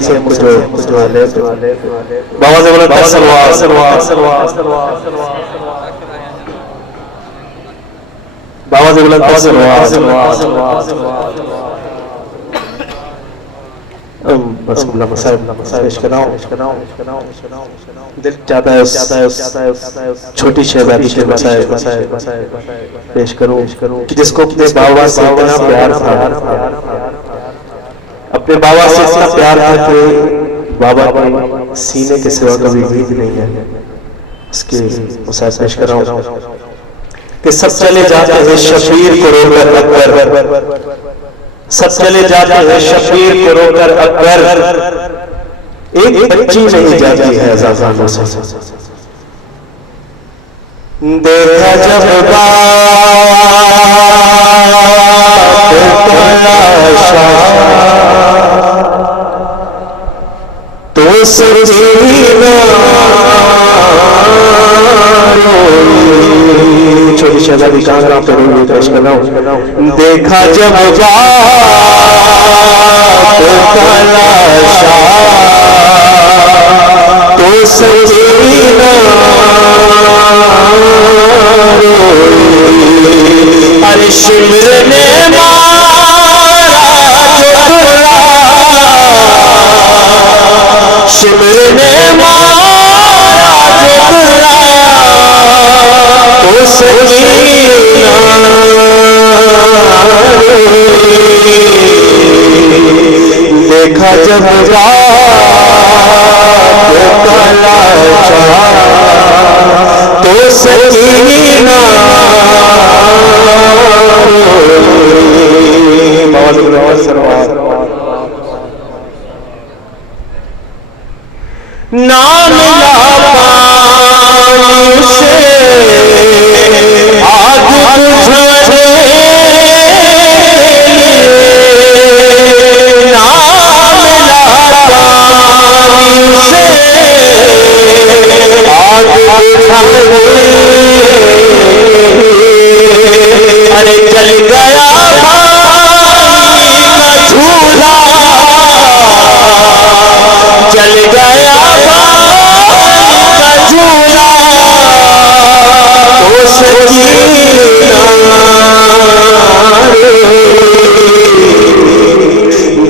से मुझे बाबा से बोला सलवार बाबा से बोला सलवार बस पेश कराऊं दिल चाहता है छोटी शहजादी के पेश करूं कि जिसको अपने बाबा से इतना प्यार था, अपने बाबा से इतना प्यार था कि बाबा के सीने के सिवा कभी उम्मीद नहीं है। उसके मुसाहिब पेश कराऊं कि सब चले जाते हैं शबीर को रोकर अकबर, सब चले जाते हैं शबीर को रोकर अकबर, एक बच्ची नहीं जाती है ज़ाज़ानों से। देखा जब तो छोटी शहजादी कांगड़ा पे रोई पेश कर रहा हूं। देखा जब तो सजीना अरे शिमर ने शिमर ने तो सजीना देखा जब तो सजीना नाम पानी से आग बुझाने अरे चल गया झूला, चल गया झूला तो सजीना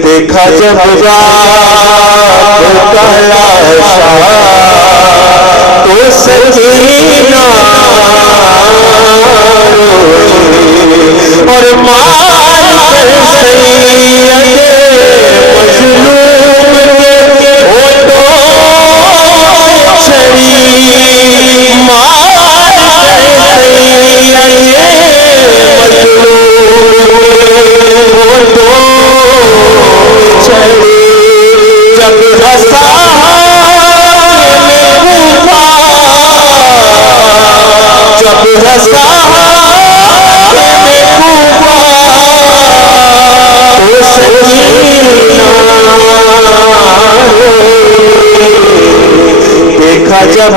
देखा जब तो सजीना और देखा जब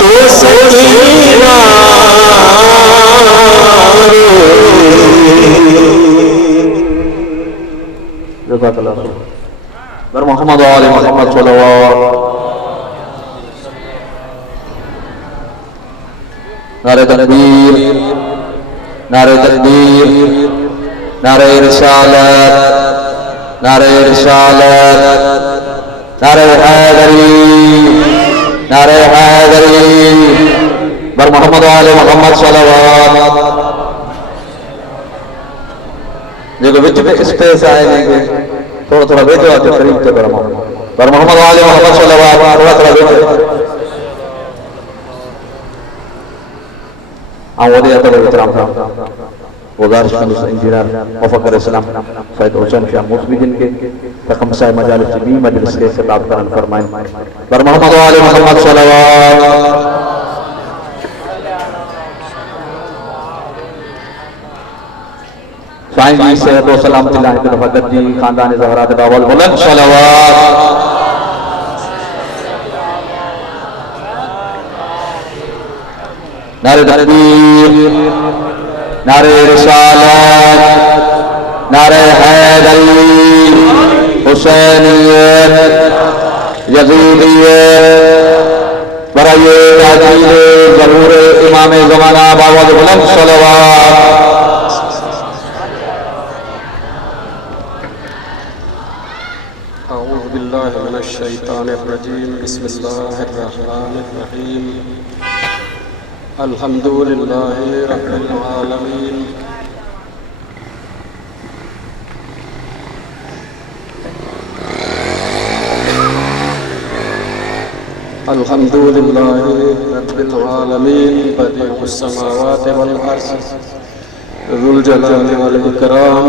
तो सजीना मोहम्मद वाले मोहम्मद सल्लल्लाहु नारे तकबीर, नारे तकबीर, नारे रिसालत, नारे रिसालत, नारे हैदरी, नारे हैदरी, बर मोहम्मद वाले मोहम्मद सल्लल्लाहु देखो बीच में स्पेस आएंगे थोड़ा थोड़ा भेजो आते करीब से बर मोहम्मद वाले मोहम्मद सल्लल्लाहु थोड़ा थोड़ा भेजो आवाज़ आता है इतराम का गुजारिश इंजीनियर मुफक्कर इस्लाम सैयद हुसैन शाह मुस्बिदिन के तकम साय मजालिस भी मजलिस के खिताब करन फरमाएं बर मोहम्मद वाले मोहम्मद सल्लल्लाहु साईं जी सेहत व सलामती लाने के नफकत जी खानदान ज़हरात बावल बुलंद सलावत नारे तकबीर, नारे रिसालत, नारे हैदरी, हुसैनियत, यजीदियत, बराए ताजील ज़हूर इमाम ज़माना बावद बुलंद सलवात। अऊज़ु बिल्लाहि मिनश शैतानिर रजीम, बिस्मिल्लाहिर रहमानिर रहीम, अल्हम्दुलिल्लाहि रब्बिल आलमीन। अल्हम्दुलिल्लाहि रब्बिल आलमीन, बदीउस समावाति वल अर्ज़, ज़ुल जलाली वल इकराम,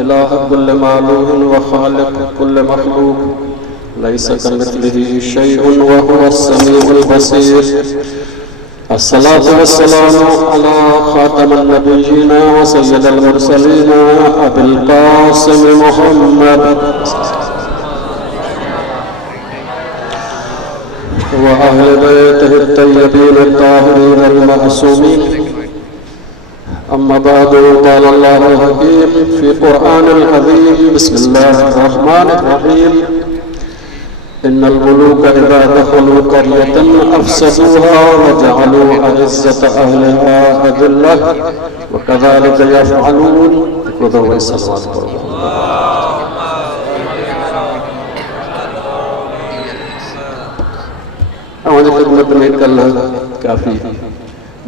इलाह कुल्ल मालूम व खालिक कुल्ल मखलूक, लैसा कमिस्लिही शैउन व हुवस समीउल बसीर। अस्सलातु वस्सलामु अला खातमिन नबिय्यीन व सय्यिदिल मुरसलीन अबिल कासिम मुहम्मद व अहले बैतिहि तय्यबीन ताहिरीन अल मअसूमीन। अम्मा बाद, क़ाल अल्लाहुल हकीम फ़ी क़ुरआनिल अज़ीम, बिस्मिल्लाहिर रहमानिर रहीम। इन्नल मुलूक इज़ा दख़लू क़र्यतन अफ़सदूहा व जअलू अइज़्ज़त अहलिहा अज़िल्ला व कज़ालिका यफ़अलून। हमारी खिदमत में कल काफ़ी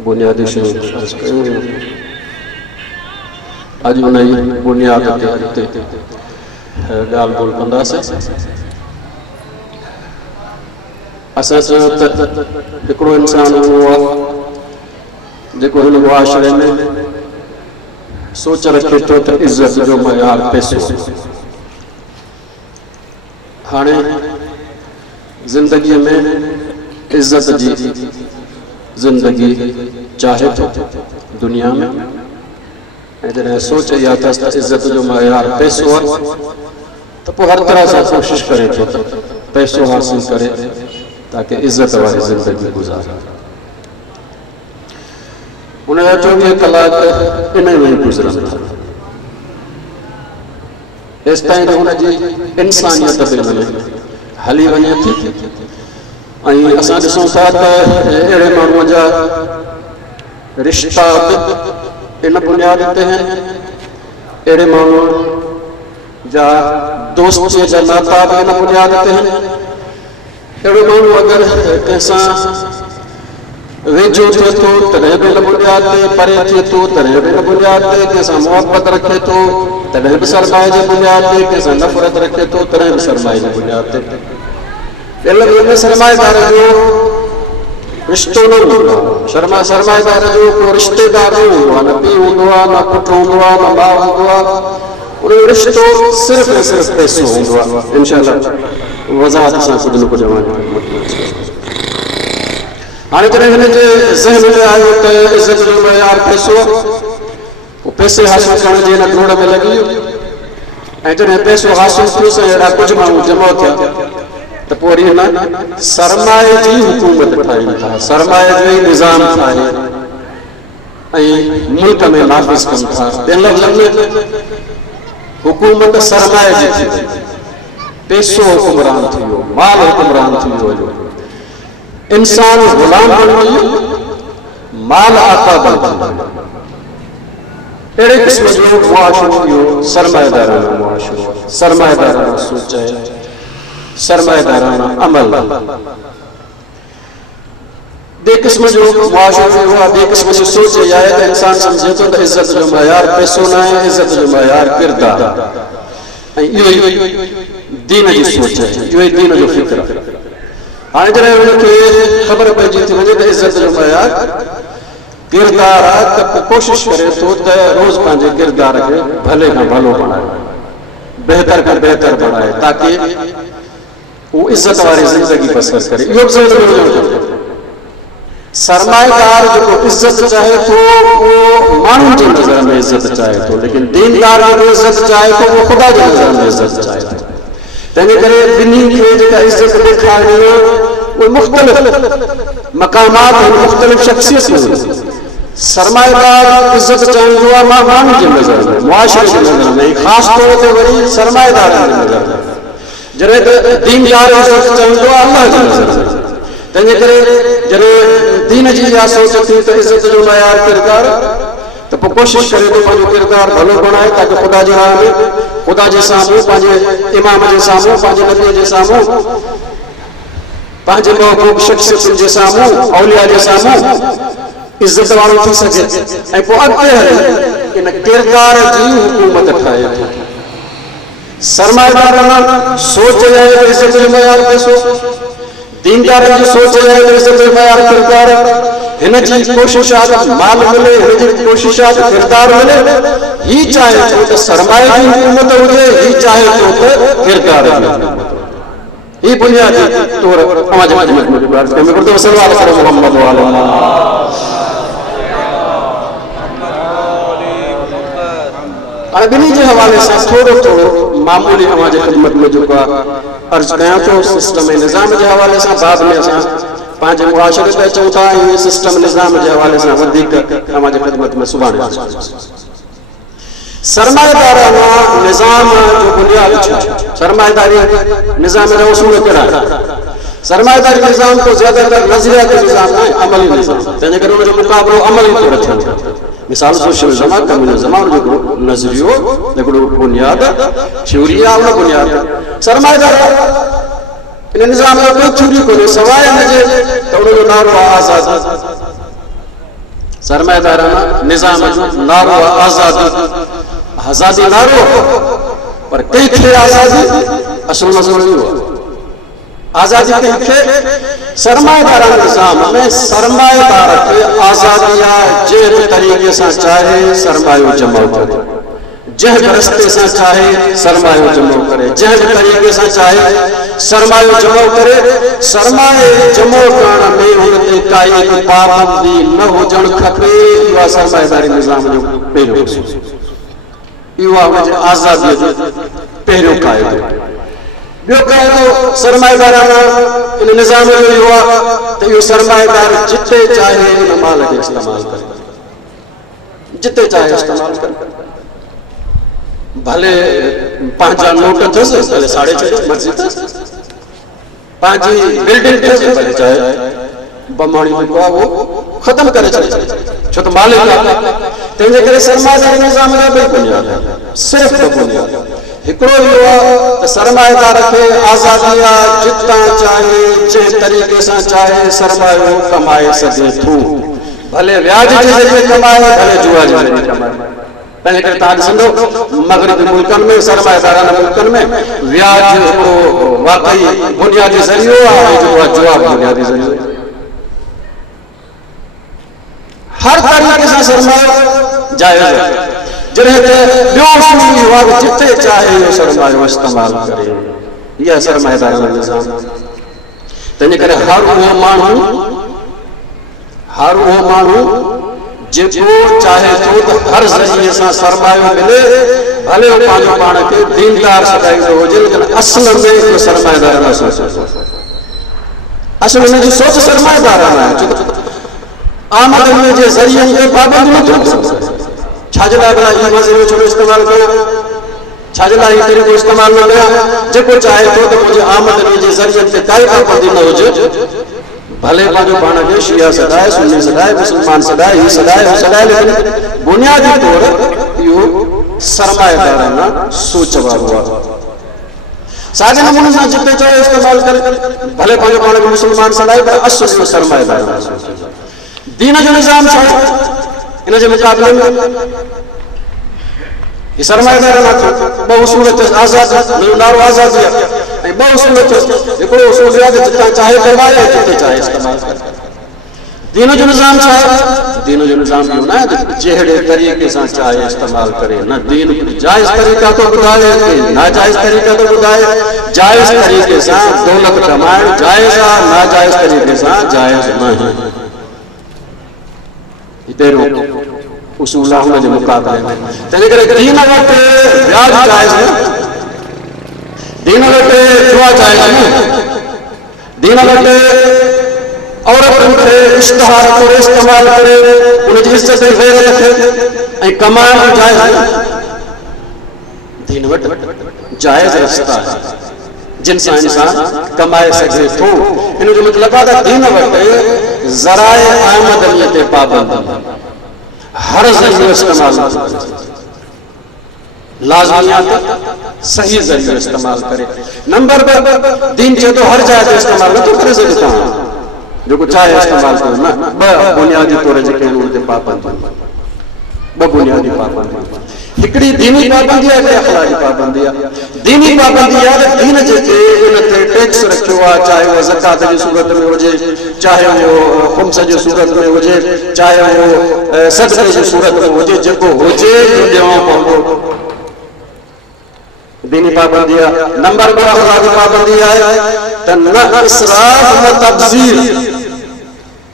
बुनियादी शयूं अर्ज़ कयूं। अॼु उन जी बुनियाद ते ॻाल्हि ॿोल कंदासीं। असां चयो त हिकिड़ो इंसानु हूंदो आहे जेको हिन मुआशरे में सोच रखे थो त इज़त जो मयार पैसो। हाणे ज़िंदगीअ में इज़त जी ज़िंदगी चाहे थो दुनिया में, ऐं जॾहिं सोच इहा अथसि त इज़त जो मयार पैसो आहे त पोइ हर तरह सां कोशिश करे थो त पैसो हासिल करे ताकि इज़त वारी ज़िंदगी गुज़ारे। उनजा 24 कलाक इन में ई गुज़रनि था, तेसिताईं त हुनजी इंसानियत बि हिन में हली वञे थी। ऐं असां ॾिसूं था त अहिड़े माण्हूअ जा रिश्ता इन बुनियाद ते आहिनि, अहिड़े माण्हू जा दोस्तीअ जा नाता बि इन बुनियाद ते आहिनि। अहिड़ो माण्हू अगरि कंहिंसां वेझो थिए थो तॾहिं बि इन बुनियाद ते, परे थिए थो तॾहिं बि इन बुनियाद ते, कंहिंसां मुहबत रखे थो तॾहिं बि सरमाए जे बुनियाद ते, कंहिंसां नफ़रत रखे थो तॾहिं बि सरमाए जी बुनियाद ते। सरमाएदार जो रिश्तो न हूंदो आहे, सरमाएदार जो को रिश्तेदार न हूंदो आहे, न पीउ हूंदो आहे, न पुटु हूंदो आहे, न भाउ हूंदो आहे। उन जो रिश्तो सिर्फ़ु ऐं सिर्फ़ु पैसो हूंदो आहे। इंशाअल्लाह वज़ाहत सां कुझु न कुझु हाणे जॾहिं हिन जे ज़हन में आयो त इज़त जो मयार पैसो, पोइ पैसे हासिल करण जे हिन डोड़ में लॻी वियो। ऐं जॾहिं पैसो हासिल थियोसि, अहिड़ा कुझु माण्हू जमा थिया त पोइ वरी हिन सरमाए जी हुकूमत ठाहिनि था, सरमाए जो ई निज़ाम ठाहे ऐं मुल्क में नाफ़िज़ कनि था। ॿियनि लफ़्ज़नि में हुकूमत सरमाए जी थी, पैसो हुकुमरान थी वियो, माल हुकुमरान थी वियो, इंसान ग़ुलाम बणिजी वियो, माल आका बणिजी वियो। अहिड़े क़िस्म जो मुआशरो इहो सरमाएदाराना मुआशरो, सरमाएदाराना सोच आहे, सरमाएदाराना अमल। ॿिए क़िस्म जो मुआशरो इहो आहे, ॿिए क़िस्म जी सोच इहा आहे त इंसान सम्झे थो त इज़त जो मयार पैसो न आहे, इज़त जो मयार किरदार। ऐं इहो ई दीन जी सोच आहे, इहो ई दीन जो फ़िक्र आहे। हाणे जॾहिं हुनखे ख़बर पइजी थी वञे त इज़त जो मयार किरदार आहे, त पोइ कोशिश करे थो त रोज़ पंहिंजे किरदार खे भले खां भलो बणाए, बहितर खां बहितर बणाए, ताकि वो इज़त वारी ज़िंदगी बसर करे। इहो सरमाएदार जो इज़त चाहे थो वो माण्हुनि जी नज़र में इज़त चाहे थो, लेकिन दीनदार जो इज़त चाहे थो वो ख़ुदा जी नज़र में इज़त चाहे थो। तंहिंजे करे ॿिन्ही खे जेका इज़त ॾेखारणी उहे मुख़्तलिफ़ मक़ामात आहिनि, मुख़्तलिफ़ शख़्सियतूं आहिनि। सरमाएदार इज्जत चाहींदो आहे माण्हुनि जी नज़र में, मुआशिरे जी नज़र में, ख़ासि तौर ते वरी सरमाएदारनि जी नज़र में। जॾहिं त दीनदार इज्जत चाहींदो आहे अल्लाह जी नज़र में। तंहिंजे करे जॾहिं दीन जी इहा सोच थी त इज़त जो मयार किरदार, त पोइ कोशिशि करे थो पंहिंजो किरदार भलो बणाए ताकी ख़ुदा जे राह में, ख़ुदा जे साम्हूं, पंहिंजे इमाम जे साम्हूं, पंहिंजे नबीअ जे साम्हूं, पंहिंजे महबूब शख्सियतुनि जे साम्हूं, औलिया जे साम्हूं इज़त वारो थी सघे ऐं पोइ अॻिते हली इन किरदार जी हुकूमत ठाहे थो। सरमाएदार सोच आहे त इज़त जो मयार पैसो, दीनदार जी सोच आहे त इज़त जो मयार किरदार, हिन जी कोशिश आहे त माल मिले, हिन जी कोशिश आहे त किरदार मिले। ही चाहे थो त सरमाए जी हुकूमत हुजे, ही चाहे थो त किरदार जी हुकूमत। ही बुनियादी तौर तव्हांजे ख़िदमत में गुज़ारिश कयां। गुरुद्वारा सल्लल्लाहु अलैहि मोहम्मद हाणे ॿिन्ही जे हवाले सां थोरो थोरो मामूली तव्हांजे ख़िदमत में जेको आहे अर्ज़ु कयां थो। सिस्टम ऐं निज़ाम जे हवाले सां बाद में असां पंहिंजे मुआशिरे ते अचूं था ऐं सिस्टम निज़ाम जे हवाले सां वधीक तव्हांजे ख़िदमत में सुभाणे। सरमाएदाराना निज़ाम जो बुनियाद छा आहे? सरमाएदारी निज़ाम जा उसूल कहिड़ा आहिनि? सरमाएदारी निज़ाम को ज़्यादातर नज़रियाती निज़ाम न आहे, अमली निज़ाम। तंहिंजे करे उनजो मुक़ाबिलो अमली तौर थियणु। मिसाल सोशलिज़म आहे, कम्युनिज़म आहे, उनजो नज़रियो हिकिड़ो बुनियाद थ्योरी आहे, उन बुनियाद सरमाएदार इन निज़ाम जो कोई थ्योरी कोन्हे सवाइ हिनजे त उनजो नालो आहे आज़ादी। सरमाएदाराना निज़ाम जो नालो आहे आज़ादी। आज़ादी नारो पर कंहिंखे आज़ादी असुल मसइलो इहो आहे। आज़ादी कंहिंखे सरमाएदाराना निज़ाम में सरमाएदार खे आज़ादी आहे जंहिं तरीक़े सां चाहे सरमायो जमा करे, जंहिं रस्ते सां चाहे सरमायो जमा करे, जंहिं तरीक़े सां चाहे सरमायो जमा करे। सरमाए जमा करण में हुन ते काई बि पाबंदी न हुजणु खपे। इहो आहे सरमाएदारी निज़ाम जो पहिरियों उसूल। इहो आहे हुनजे आज़ादीअ जो पहिरियों क़ाइदो। ॿियो क़ाइदो सरमाएदाराना इन निज़ाम जो इहो आहे त इहो सरमाएदार जिते चाहे इन माल खे इस्तेमालु करे, जिते चाहे इस्तेमालु करे। भले पंहिंजा नोट अथसि, भले 6.5 मर्ज़ी अथसि, पंहिंजी बिल्डिंग अथसि, भले चाहे बमाणी जेको आहे उहो ख़तमु करे छॾे, छो त मालिक आहे। तंहिंजे करे सरमाएदारी निज़ाम जा ॿई बुनियाद आहिनि, सिर्फ़ु ॿ बुनियाद। हिकिड़ो इहो आहे त सरमाएदार खे आज़ादी आहे, जितां चाहे जंहिं तरीक़े सां चाहे सरमायो कमाए सघे थो, भले व्याज जे ज़रिए कमाए, भले जुआ जे ज़रिए कमाए। तंहिंजे करे तव्हां ॾिसंदो मग़रिबी मुल्कनि में, सरमाएदाराना मुल्कनि में व्याज हिकिड़ो वाक़ई बुनियादी ज़रियो आहे, जेको आहे जुआ बुनियादी ज़रियो। हर तरीक़े सां सरमायो जाइज़ आहे। जॾहिं त ॿियो उसूल इहो आहे जिते चाहे इहो सरमायो इस्तेमालु करे। इहा सरमाएदाराना निज़ाम। तंहिंजे करे हर उहो माण्हू जेको चाहे थो त हर ज़रिए सां सरमायो मिले, भले उहो पंहिंजो पाण खे दीनदार सॾाईंदो हुजे, लेकिन असल में हिकु सरमाएदाराना सोच आहे। असल में हिनजी सोच सरमाएदाराना आहे। आमदनी जे ज़रिए ते पाबंदी नथो छाजे लाइ भला इहो ज़रियो छो इस्तेमालु कयो, छाजे लाइ इहो तरीक़ो इस्तेमालु न कयां। जेको चाहे थो त मुंहिंजी आमदनी जे ज़रिए ते काई पाबंदी न हुजे, भले पंहिंजो पाण खे शिया सॾाए, सुन्नी सॾाए, मुस्लमान सॾाए, हीउ सॾाए, हू सॾाए, लेकिन बुनियादी तौर इहो सरमाएदाराना सोच वारो आहे। साॻे नमूने सां जिते चाहे इस्तेमालु करे, भले पंहिंजो पाण खे मुस्लमान सॾाए, पर असुल इहो सरमाएदाराना सोच आहे। दीन जो निज़ाम छा आहे? इन जे मुक़ाबले में ही सरमाएदाराना ॿ उसूल अथसि। आज़ादी नारो आज़ादी आहे ऐं ॿ उसूल अथसि। हिकिड़ो उसूल आहे त जितां चाहे कमाए, जिते चाहे इस्तेमालु करे। दीन जो निज़ाम छा आहे? दीन जो निज़ाम इहो न आहे त जहिड़े तरीक़े सां चाहे इस्तेमालु करे। न दीन जाइज़ तरीक़ा थो ॿुधाए, नाजाइज़ तरीक़ा थो ॿुधाए। जाइज़ तरीक़े सां दौलत कमाइणु जाइज़ आहे, नाजाइज़ तरीक़े सां जाइज़ न आहे। पहिरियों उसूल आहे हुनजे मुक़ाबले में। तंहिंजे करे दीन वटि व्याज जाइज़ न, दीन वटि जुआ जाइज़ न, दीन वटि औरतुनि खे इश्तिहार करे इस्तेमाल करे उनजी इज़त ग़ैरत खे ऐं कमाइण जाइज़ आहे। दीन वटि जाइज़ रस्ता है जिन सां इंसान कमाए सघे थो। इन जो मतिलबु आहे त दीन वटि ज़राए आमदनीअ ते पाबंदी, हर ज़रियो इस्तेमाल लाज़मियात सही ज़रियो इस्तेमाल करे। नंबर 2 दीन चए थो हर जाइ ते इस्तेमाल नथो करे सघे तव्हां जेको चाहे इस्तेमाल कयो न। 2 बुनियादी तौर जेके आहिनि उन ते पाबंदी, 2 बुनियादी पाबंदी। हिकिड़ी दीनी पाबंदी आहे, हिकिड़ी अख़लाक़ी पाबंदी आहे। दीनी पाबंदी आहे त दीन जेके इन ते टैक्स रखियो आहे, चाहे उहो ज़कात जी सूरत में हुजे, चाहे उहो ख़ुम्स जी सूरत में हुजे, चाहे उहो सदक़े जी सूरत में हुजे, जेको हुजे ॾियणो पवंदो, दीनी पाबंदी आहे। नंबर 2 अख़लाक़ी पाबंदी आहे त न इसराफ़ न तब्ज़ीर,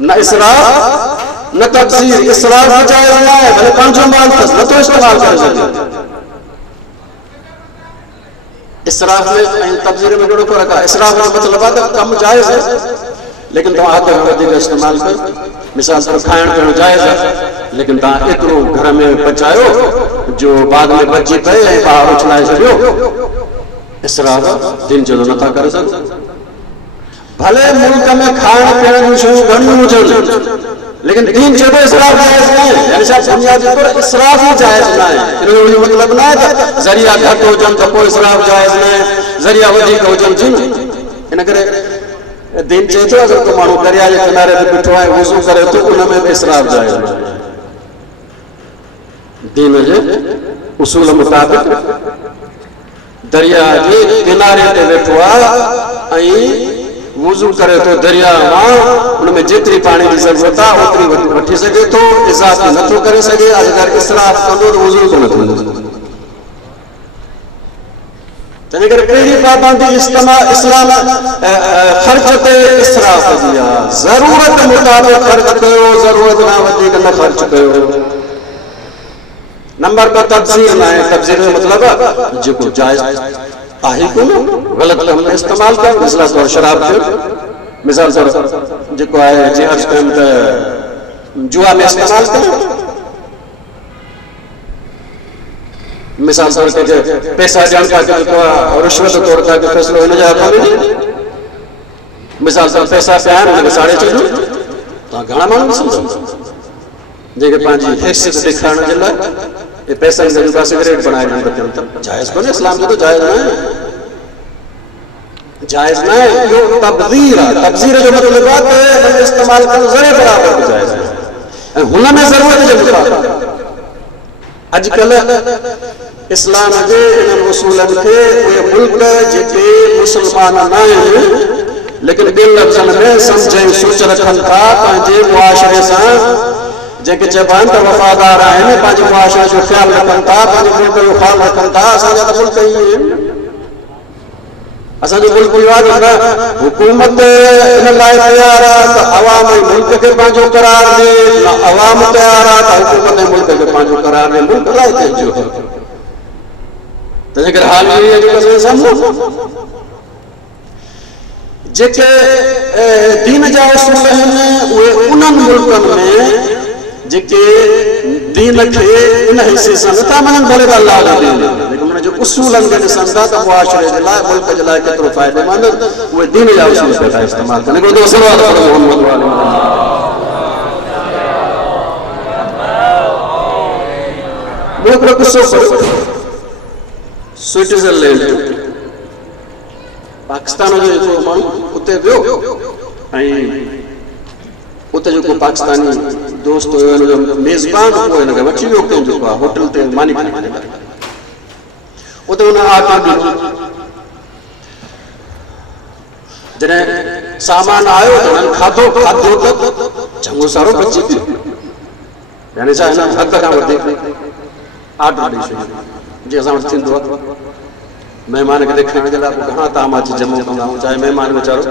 न इसराफ़ न तब्ज़ीर। इसराफ़ जाइज़ न आहे, भले पंहिंजो माल अथसि नथो इस्तेमाल करे सघे। इसराफ़ में ऐं तब्ज़ीर में कहिड़ो फ़र्क़ु आहे? इसराफ़ जो मतिलबु आहे त कमु जाइज़ आहे लेकिन तव्हां हद खां वधीक इस्तेमाल कयो। मिसाल तौर खाइण पीअण जाइज़ आहे लेकिन तव्हां एतिरो घर में पचायो जो बाद में बची पए ऐं ॿाहिरि उछलाए छॾियो, इसराफ़ दीन जो नथा करे सघो। भले मुल्क में खाइण पीअण जूं शयूं घणियूं हुजनि लेकिन दीन चए थो इसराफ़ जाइज़ न आहे। यानी छा बुनियादी तौर इसराफ़ ई जाइज़ न आहे। इन जो मतिलबु न आहे त ज़रिया घटि हुजनि त पोइ इसराफ़ जाइज़ न आहे, ज़रिया वधीक हुजनि जी न। इन करे दीन चए थो अगरि को माण्हू दरिया जे किनारे ते बीठो आहे वज़ू करे थो उन में बि इसराफ़ जाइज़ न आहे। दीन जे उसूल मुताबिक़ दरिया जे किनारे ते वेठो आहे ऐं वज़ू करे थो दरिया मां, उनमें जेतिरी पाणी जी ज़रूरत आहे ओतिरी वठी सघे थो, इज़ाफ़ो नथो करे सघे। अगरि इसराफ़ कंदो त वज़ू कोन थींदो। तंहिं करे पहिरीं पाबंदी इस्लाम ख़र्च ते इसराफ़ जी आहे। ज़रूरत मुताबिक़ ख़र्च कयो, ज़रूरत खां वधीक न ख़र्च कयो। नंबर 2 तब्ज़ीर न आहे। तब्ज़ीर जो मतिलबु आहे जेको जाइज़ आहे कोन ग़लति कम में इस्तेमाल कयो। मिसाल तौर शराब कयो, मिसाल तौर जेको आहे जीअं अर्ज़ु कयमि त जुआ में इस्तेमाल कयो। मिसाल तौर ते पैसा ॾियण का जेको आहे रिश्वत तौर ते फ़ैसिलो हिन जे हक़ में। मिसाल तौर पैसा पिया आहिनि हुनखे साड़े छॾियो। तव्हां घणा माण्हू ॾिसंदव जेके पंहिंजी हैसियत ॾेखारण जे लाइ ये पैसनि जे जेका सिगरेट बनाए ॾियनि था कनि था, जाइज़ कोन्हे। इस्लाम जो तो जाइज़ न आहे, जाइज़ न आहे। इहो तब्ज़ीर आहे। तब्ज़ीर जो मतिलबु आहे त इस्तेमालु करणु ज़रे बराबरि जाइज़ आहे ऐं हुन में ज़रूरत जे मुताबिक़। अॼुकल्ह इस्लाम जे इन्हनि उसूलनि खे उहे मुल्क जेके मुस्लमान न आहिनि लेकिन ॿियनि लफ़्ज़नि में सम्झ ऐं सोच रखनि था पंहिंजे मुआशिरे सां, जेके चइबा आहिनि त वफ़ादार आहिनि, पंहिंजे मुआशिरे जो ख़्यालु रखनि था, पंहिंजे मुल्क जो ख़्यालु रखनि था। असांजा त मुल्क ई आहिनि। असांजो मुल्क इहो आहे त हुकूमत इन लाइ तयारु आहे त अवाम ऐं मुल्क खे पंहिंजो करार ॾे, न अवाम तयारु आहे त हुकूमत ऐं मुल्क खे पंहिंजो करार ॾे। मुल्क अलाए कंहिंजो। तंहिंजे करे हाल इहो जेको सम्झो जेके दीन जा उसूल आहिनि उहे उन्हनि मुल्कनि में जेके दीन खे इन हिसे सां नथा मञनि, भले त अलाह जो दीन आहे लेकिन उन जो उसूलनि खे ॾिसनि था त मुआशिरे जे लाइ, मुल्क जे लाइ केतिरो फ़ाइदेमंद, उहे दीन जा उसूल था इस्तेमालु कनि। हिकिड़ो दोस्त हिकिड़ो किसो स्विट्ज़रलैंड पाकिस्तान जो जेको माण्हू उते वियो ऐं उते जेको पाकिस्तानी दोस्त हुयो हिन जो मेज़बान उहो हिनखे वठी वियो कंहिं जेको आहे होटल ते मानी खाने उते हुन आटा ॾिनो। जॾहिं सामान आयो त हुननि खाधो त चङो सारो बची पियो। यानी छा हिन हद खां वधीक आर्डर ॾेई छॾियो जीअं असां वटि थींदो आहे। महिमान खे ॾेखारण जे लाइ घणा ताम अची जमो कंदा आहियूं, चाहे महिमान वीचारो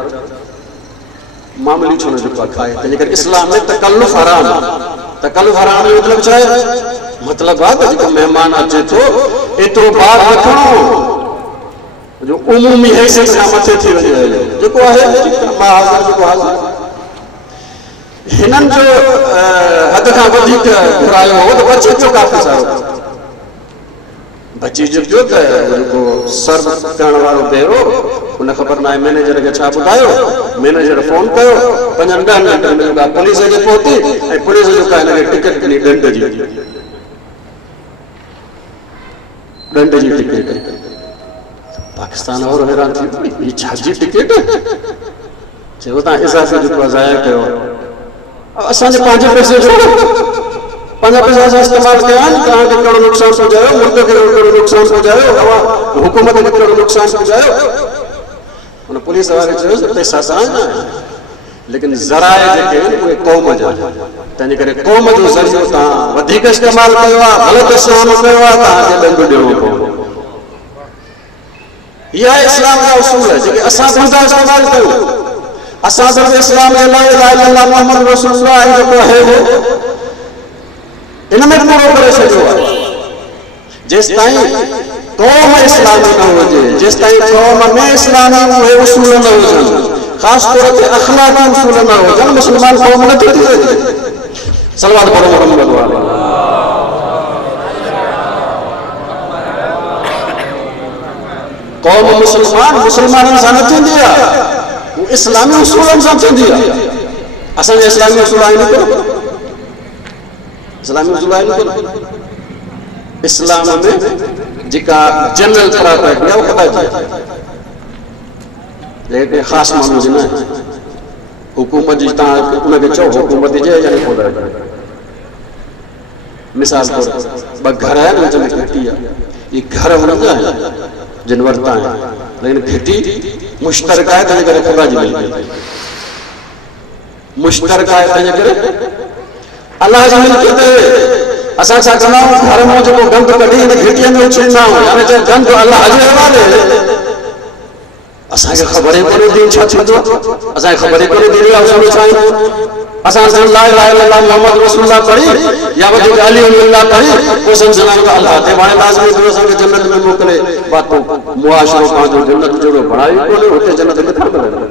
मामूली छो न जेको आहे खाए। तंहिंजे करे इस्लाम में तकल्लुफ़ हराम आहे। तकल्लुफ़ हराम जो मतिलबु छा आहे? मतिलबु आहे त जेको महिमान अचे थो एतिरो ॿार रखणो जो उमूमी हैसियत खां मथे थी वञे जेको आहे जेको हाज़िर हिननि जो हद खां वधीक घुरायो हो त बची जो काफ़ी सारो बची जो त जेको सर्व करण वारो बेरो उन ख़बर ना मैनेजर के छा ॿुधायो। मैनेजर फोन कयो 5-10 मिनट में पुलिस जे पहुती ऐं पुलिस जो का हिनखे टिकट ॾिनी ॾंड जी टिकट। पाकिस्तान और हैरान थी ये छाजी टिकट चयो तव्हां इज़ाफ़ी जेको ज़ाया कयो असांजे पंहिंजे पैसे जो पंहिंजा पैसा असां इस्तेमालु कया आहिनि। तव्हांखे कहिड़ो नुक़सानु पहुचायो, मुल्क खे कहिड़ो नुक़सानु पहुचायो, अवां हुकूमत खे कहिड़ो नुक़सानु पहुचायो। उन पुलिस वारे चयो पैसा तव्हांजा आहिनि लेकिन ज़राए जेके आहिनि उहे क़ौम जा, तंहिंजे करे क़ौम जो ज़रियो तव्हां वधीक इस्तेमालु कयो आहे, ग़लति इस्तेमालु कयो आहे, तव्हांखे ॾंड ॾियणो पवंदो। इहा इस्लाम जा उसूल आहे जेके असां पंहिंजा इस्तेमालु कयूं। असां सिर्फ़ु इस्लाम जे लाइ ला इलाहा इल्लल्लाह मुहम्मद रसूलुल्लाह जेको आहे वो इनमें पूरो करे छॾियो आहे। जेसि ताईं क़ौम इस्लामी न हुजे, जेसि ताईं क़ौम में इस्लामी उहे उसूल न हुजनि, ख़ासि तौर ते अख़लाक़ी उसूल न हुजनि, मुस्लमान क़ौम न थी सघे। सलवात पढ़ो मोहम्मद वाले। क़ौम मुसलमाननि सां न थींदी आहे, वो इस्लामी उसूलनि सां थींदी आहे। असांजे इस्लामी उसूल आहिनि कोन, इस्लामी उसूल आहिनि कोन। इस्लाम में जेका जनरल प्रॉपर्टी आहे वो ख़ुदा जी लेकिन ख़ासि माण्हू जी न आहे। हुकूमत जी तव्हां उनखे चओ हुकूमत जी या नहीं ख़ुदा जी। मिसाल तौर ॿ घर आहिनि विच में घिटी आहे, ये घर हुननि जा आहिनि जिन वरिता आहिनि लेकिन घिटी मुश्तरक आहे तंहिंजे करे ख़ुदा जी मिल्कियत आहे। मुश्तरक आहे तंहिंजे करे अल्लाह जी मिल्कियत आहे। असां छा कंदा आहियूं घर में जेको गंद कढी हिन घिटीअ में उछलींदा आहियूं, यानी चए गंद अल्लाह जे हवाले। असांखे ख़बर ई कोन्हे दीन छा थींदो आहे, असांखे ख़बर ई कोन्हे दीन जा उसूल छा आहिनि। असां ला इलाहा इल्लल्लाह मुहम्मद रसूलुल्लाह पढ़ी या वधीक अली अल्लाह पढ़ी पोइ सम्झंदा आहियूं अल्लाह ते हाणे लाज़मी थियो असांखे जन्नत में मोकिले। बात मुआशिरो पंहिंजो जन्नत जहिड़ो बणाई कोन्हे, हुते जन्नत किथां मिलंदी।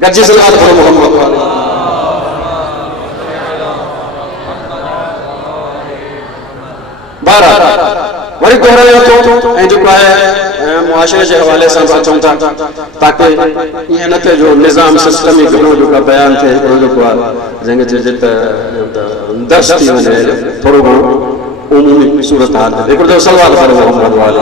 गॾिजी सलवात पढ़ो मोहम्मद वाले। वरी दोहरायो थो ऐं जेको आहे मुआशरे जे हवाले सां अचूं था ताकी ईअं न थिए जो निज़ाम सिस्टम ई घणो जेको बयानु थिए हिकिड़ो जेको आहे जंहिंखे चइजे त दर्श थी वञे थोरो घणो उमूमी सूरत हाल। हिकिड़ो दफ़ो सलवात पढ़ो मोहम्मद वाले।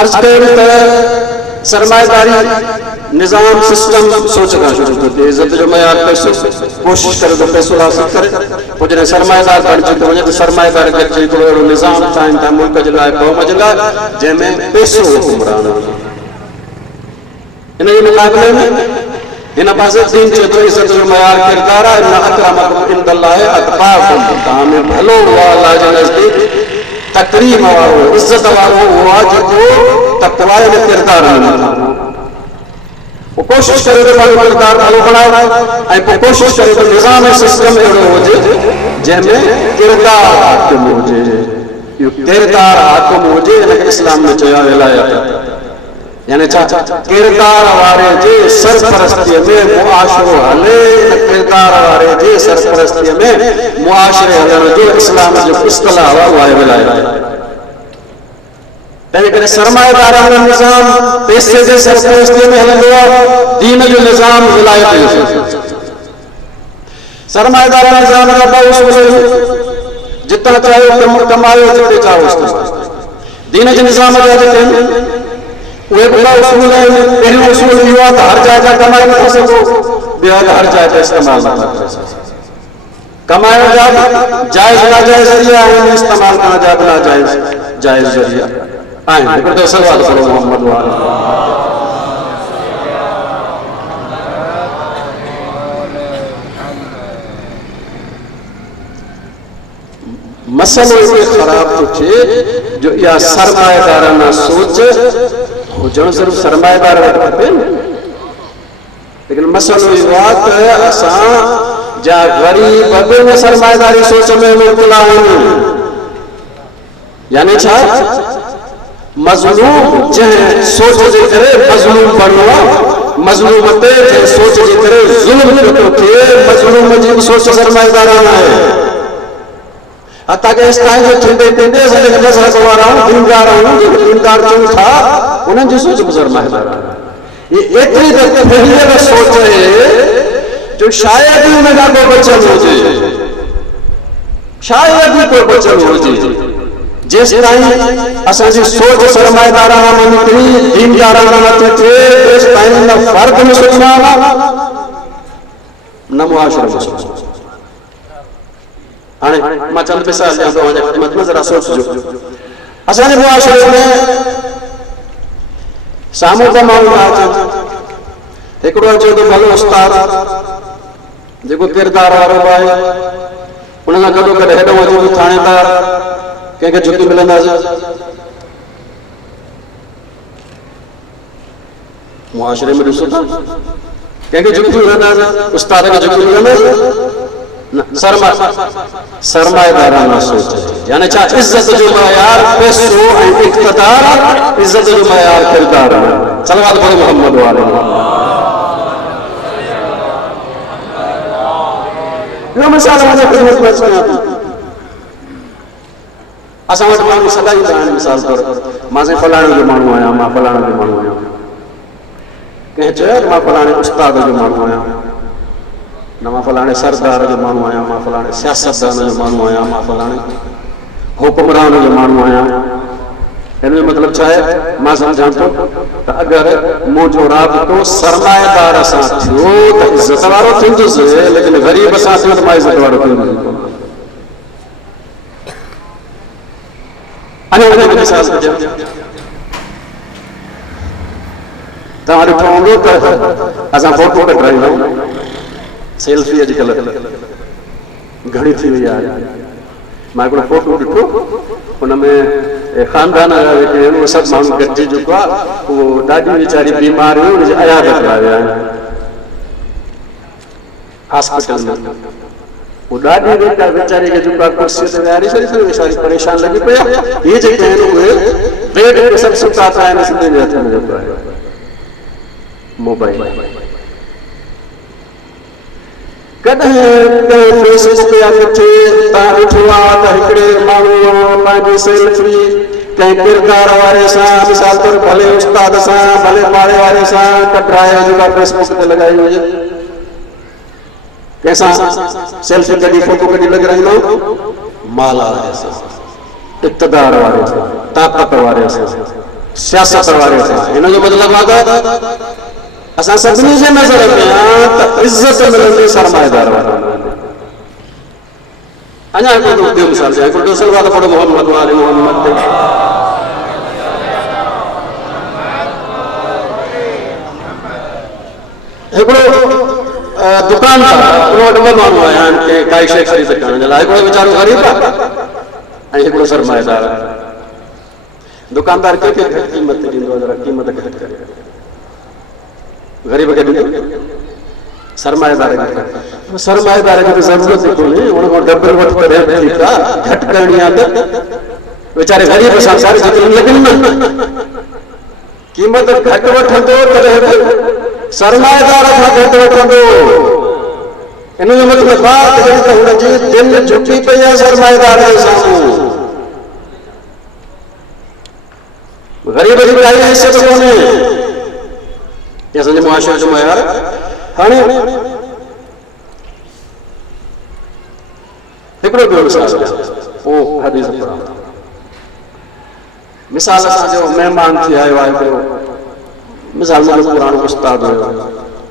अर्ज़ कयो त सरमाएदारी निज़ाम सिस्टम सोच खां शुरू थो थिए। इज़त जो मयार पैसो, कोशिशि करे तो पैसो हासिल करे, पोइ जॾहिं सरमाएदार बणिजी थो वञे त सरमाएदार खे हिकिड़ो अहिड़ो निज़ाम ठाहिनि था मुल्क जे लाइ क़ौम जे लाइ जंहिंमें पैसो हुकुमरान हुजे। इन जे मुक़ाबले में हिन पासे दीन चए थो इज़त जो मयार किरदार आहे। इन्न अक्रमकुम इंदल्लाहि अतक़ाकुम, तव्हां में भलो हुआ अल्लाह जे नज़दीक तकरीम वारो इज़त वारो हुआ जेको तक़वा जे किरदार में वो कोशिश करे तो पंहिंजो किरदार भलो बणाए ऐं पोइ कोशिश करे तो निज़ाम सिस्टम अहिड़ो हुजे जंहिंमें किरदार हाकिम हुजे। इहो किरदार हाकिम हुजे हिनखे इस्लाम में चयो विलायत, यानी छा किरदार वारे जे सरपरस्तीअ में मुआशिरो हले। किरदार वारे जे सरपरस्तीअ में मुआशिरे हलण जो इस्लाम जो इस्तिलाह उहा विलायत। तंहिंजे करे सरमाएदार निज़ाम पैसे जे सरपरस्तीअ में हलंदो आहे, दीन जो निज़ाम विलायत जो। सरमाएदार निज़ाम जा ॿ उसूल जितां चाहियो कमायो जिते चाहो इस्तेमालु। दीन जे निज़ाम जा जेके आहिनि उहे ॿ उसूल आहिनि। पहिरियों उसूल इहो आहे त हर जाइ जा कमाए नथा सघो, ॿियो आहे त हर जाइ ते इस्तेमालु नथा करे सघो। कमाइण जा जाइज़ नाजाइज़ ज़रिया आहिनि, इस्तेमालु करण जा बि नाजाइज़ जाइज़ ज़रिया आहिनि। हिकिड़ो दफ़ो सलवात पढ़ो मोहम्मद वाले। मसलो इहो ख़राब थो थिए जो इहा सरमाएदाराना सोच हुजणु सिर्फ़ु सरमाएदार वटि खपे, लेकिन मसलो इहो आहे त असां जा ग़रीब बि में सरमाएदारी सोच में मुब्तला आहिनि। यानी छा मज़लूम जंहिं सोच जे करे मज़लूम बणियो आहे, मज़लूम ते जंहिं सोच जे करे ज़ुल्म थो थिए, मज़लूम जी बि सोच सरमाएदाराना आहे। हता के इस टाइम जो थींदे थींदे असांखे मज़हब वारा दीनदार आहियूं, जेके दीनदार चऊं था उन्हनि जी सोच बि सरमाएदाराना आहे। ये एतिरी त फहिलियल सोच आहे जो शायद ही उन खां को बचल हुजे, शायद ही को बचल हुजे। जेस ताईं असांजी सोच सरमाएदाराना न निकिरी, दीनदाराना नथी थिए, तेस ताईं न फर्द मुस्लमान न मुआशरो मुस्लमान। हाणे मां चंद मिसाल ॾियां थो तव्हांजे ख़िदमत में, ज़रा सोचिजो। असांजे मुआशरे में साम्हूं खां माण्हू था अचनि, हिकिड़ो अचे थो भलो उस्ताद जेको किरदार वारो आहे, उन सां गॾो गॾु हेॾो अचे थो थाणेदार, कंहिंखे झुकी मिलंदासीं। मुआशरे में ॾिसो था कंहिंखे झुकी मिलंदासीं, उस्ताद खे झुकी मिलंदासीं न। सरमाएदाराना सोच है, यानी छा इज्जत जो मयार पैसो ऐं इक़्तिदार, इज्जत जो मयार किरदार। सलवात पढ़ो मोहम्मद वाले। ॿियो मिसाल मुंहिंजे ख़िदमत में अचां थो। असां वटि माण्हू सदा ईंदा आहिनि, मिसाल तौरु मां साईं फलाणे जो माण्हू आहियां, मां फलाणे जो माण्हू आहियां। कंहिं चयो मां फलाणे उस्ताद जो माण्हू आहियां, न मां फलाणे सरदार जो माण्हू आहियां, मां फलाणे सियासतदान जो माण्हू आहियां, मां फलाणे हुकुमरान जो माण्हू आहियां। हिन जो मतिलबु छा आहे? मां सम्झां थो त अगरि मुंहिंजो राबितो सरमाएदार सां थियो त इज़त वारो थींदुसि, लेकिन ग़रीब सां थियो त मां इज़त वारो थींदुसि। अञा वधीक मिसाल ॾियां, तव्हां ॾिठो हूंदो त असां फोटो कढाईंदा आहियूं, सेल्फी अॼुकल्ह घणी थी वई आहे। मां हिकिड़ो फोटो ॾिठो, हुनमें ख़ानदान जेके आहिनि उहे सभु माण्हू गॾिजी चुको आहे, उहो ॾाढी वीचारी बीमार हुई, हुनजी अयादत लाइ विया आहिनि हॉस्पिटल में। वो ॾाढी वीचारी खे चुका कुर्सीअ ते विहारी छॾी, वीचारी परेशान लॻी पई आहे। इहे जेके आहिनि उहे बेड ते सभु सुता पिया आहिनि, सिंधियुनि जे हथ में जेको आहे मोबाइल। कॾहिं फेसबुक या किथे तव्हां ॾिठो आहे त हिकिड़े माण्हू पंहिंजी सेल्फी कंहिं किरदार वारे सां, मिसाल तौरु भले उस्ताद सां, भले पाड़े वारे सां कढाए जेका फेसबुक ते लॻाई हुजे, कंहिंसां सेल्फी कढी फोटो कढी लॻाईंदो, माला वारे सां, इक़्तिदार वारे सां, ताक़त वारे सां, सियासत वारे सां। हिन जो मतिलबु आहे असां सभिनी जे नज़र में त इज़त मिलंदी सरमाएदार वारा। अञा हिकिड़ो ॿियो मिसाल ॾियां, हिकिड़ो सलवात पढ़ो मोहम्मद वाले मोहम्मद ते। हिकिड़ो दुकानदार, उन वटि ॿ माण्हू आया आहिनि कंहिं काई शइ ख़रीद करण जे लाइ। हिकिड़ो वीचारो ग़रीब आहे ऐं हिकिड़ो सरमाएदार आहे। दुकानदार कंहिंखे घटि क़ीमत ते ॾींदो आहे, जरा क़ीमत घटि करे। ग़रीब खे ॾींदो, सरमाएदार खे, सरमाएदार खे त ज़रूरत ई कोन्हे, हुन खां डबल वठि करे ठीकु आहे, घटि करणी आहे त वीचारे ग़रीब सां सारी जेतिरी लॻनि न, क़ीमत घटि वठंदो तॾहिं सरमाएदार खां घटि वठंदो। इन जो मतिलबु आहे त हुनजी दिलि झुकी पई आहे सरमाएदार जे साम्हूं। ग़रीब जी काई हैसियत कोन्हे। ये असांजे मुआशरे जो मयार। हाणे हिकिड़ो ॿियो मिसाल ॾियां, पोइ हदीस पढ़ां। मिसाल असांजो महिमान थी आयो आहे हिकिड़ो, मिसाल मुंहिंजो पुराणो उस्ताद हुयो,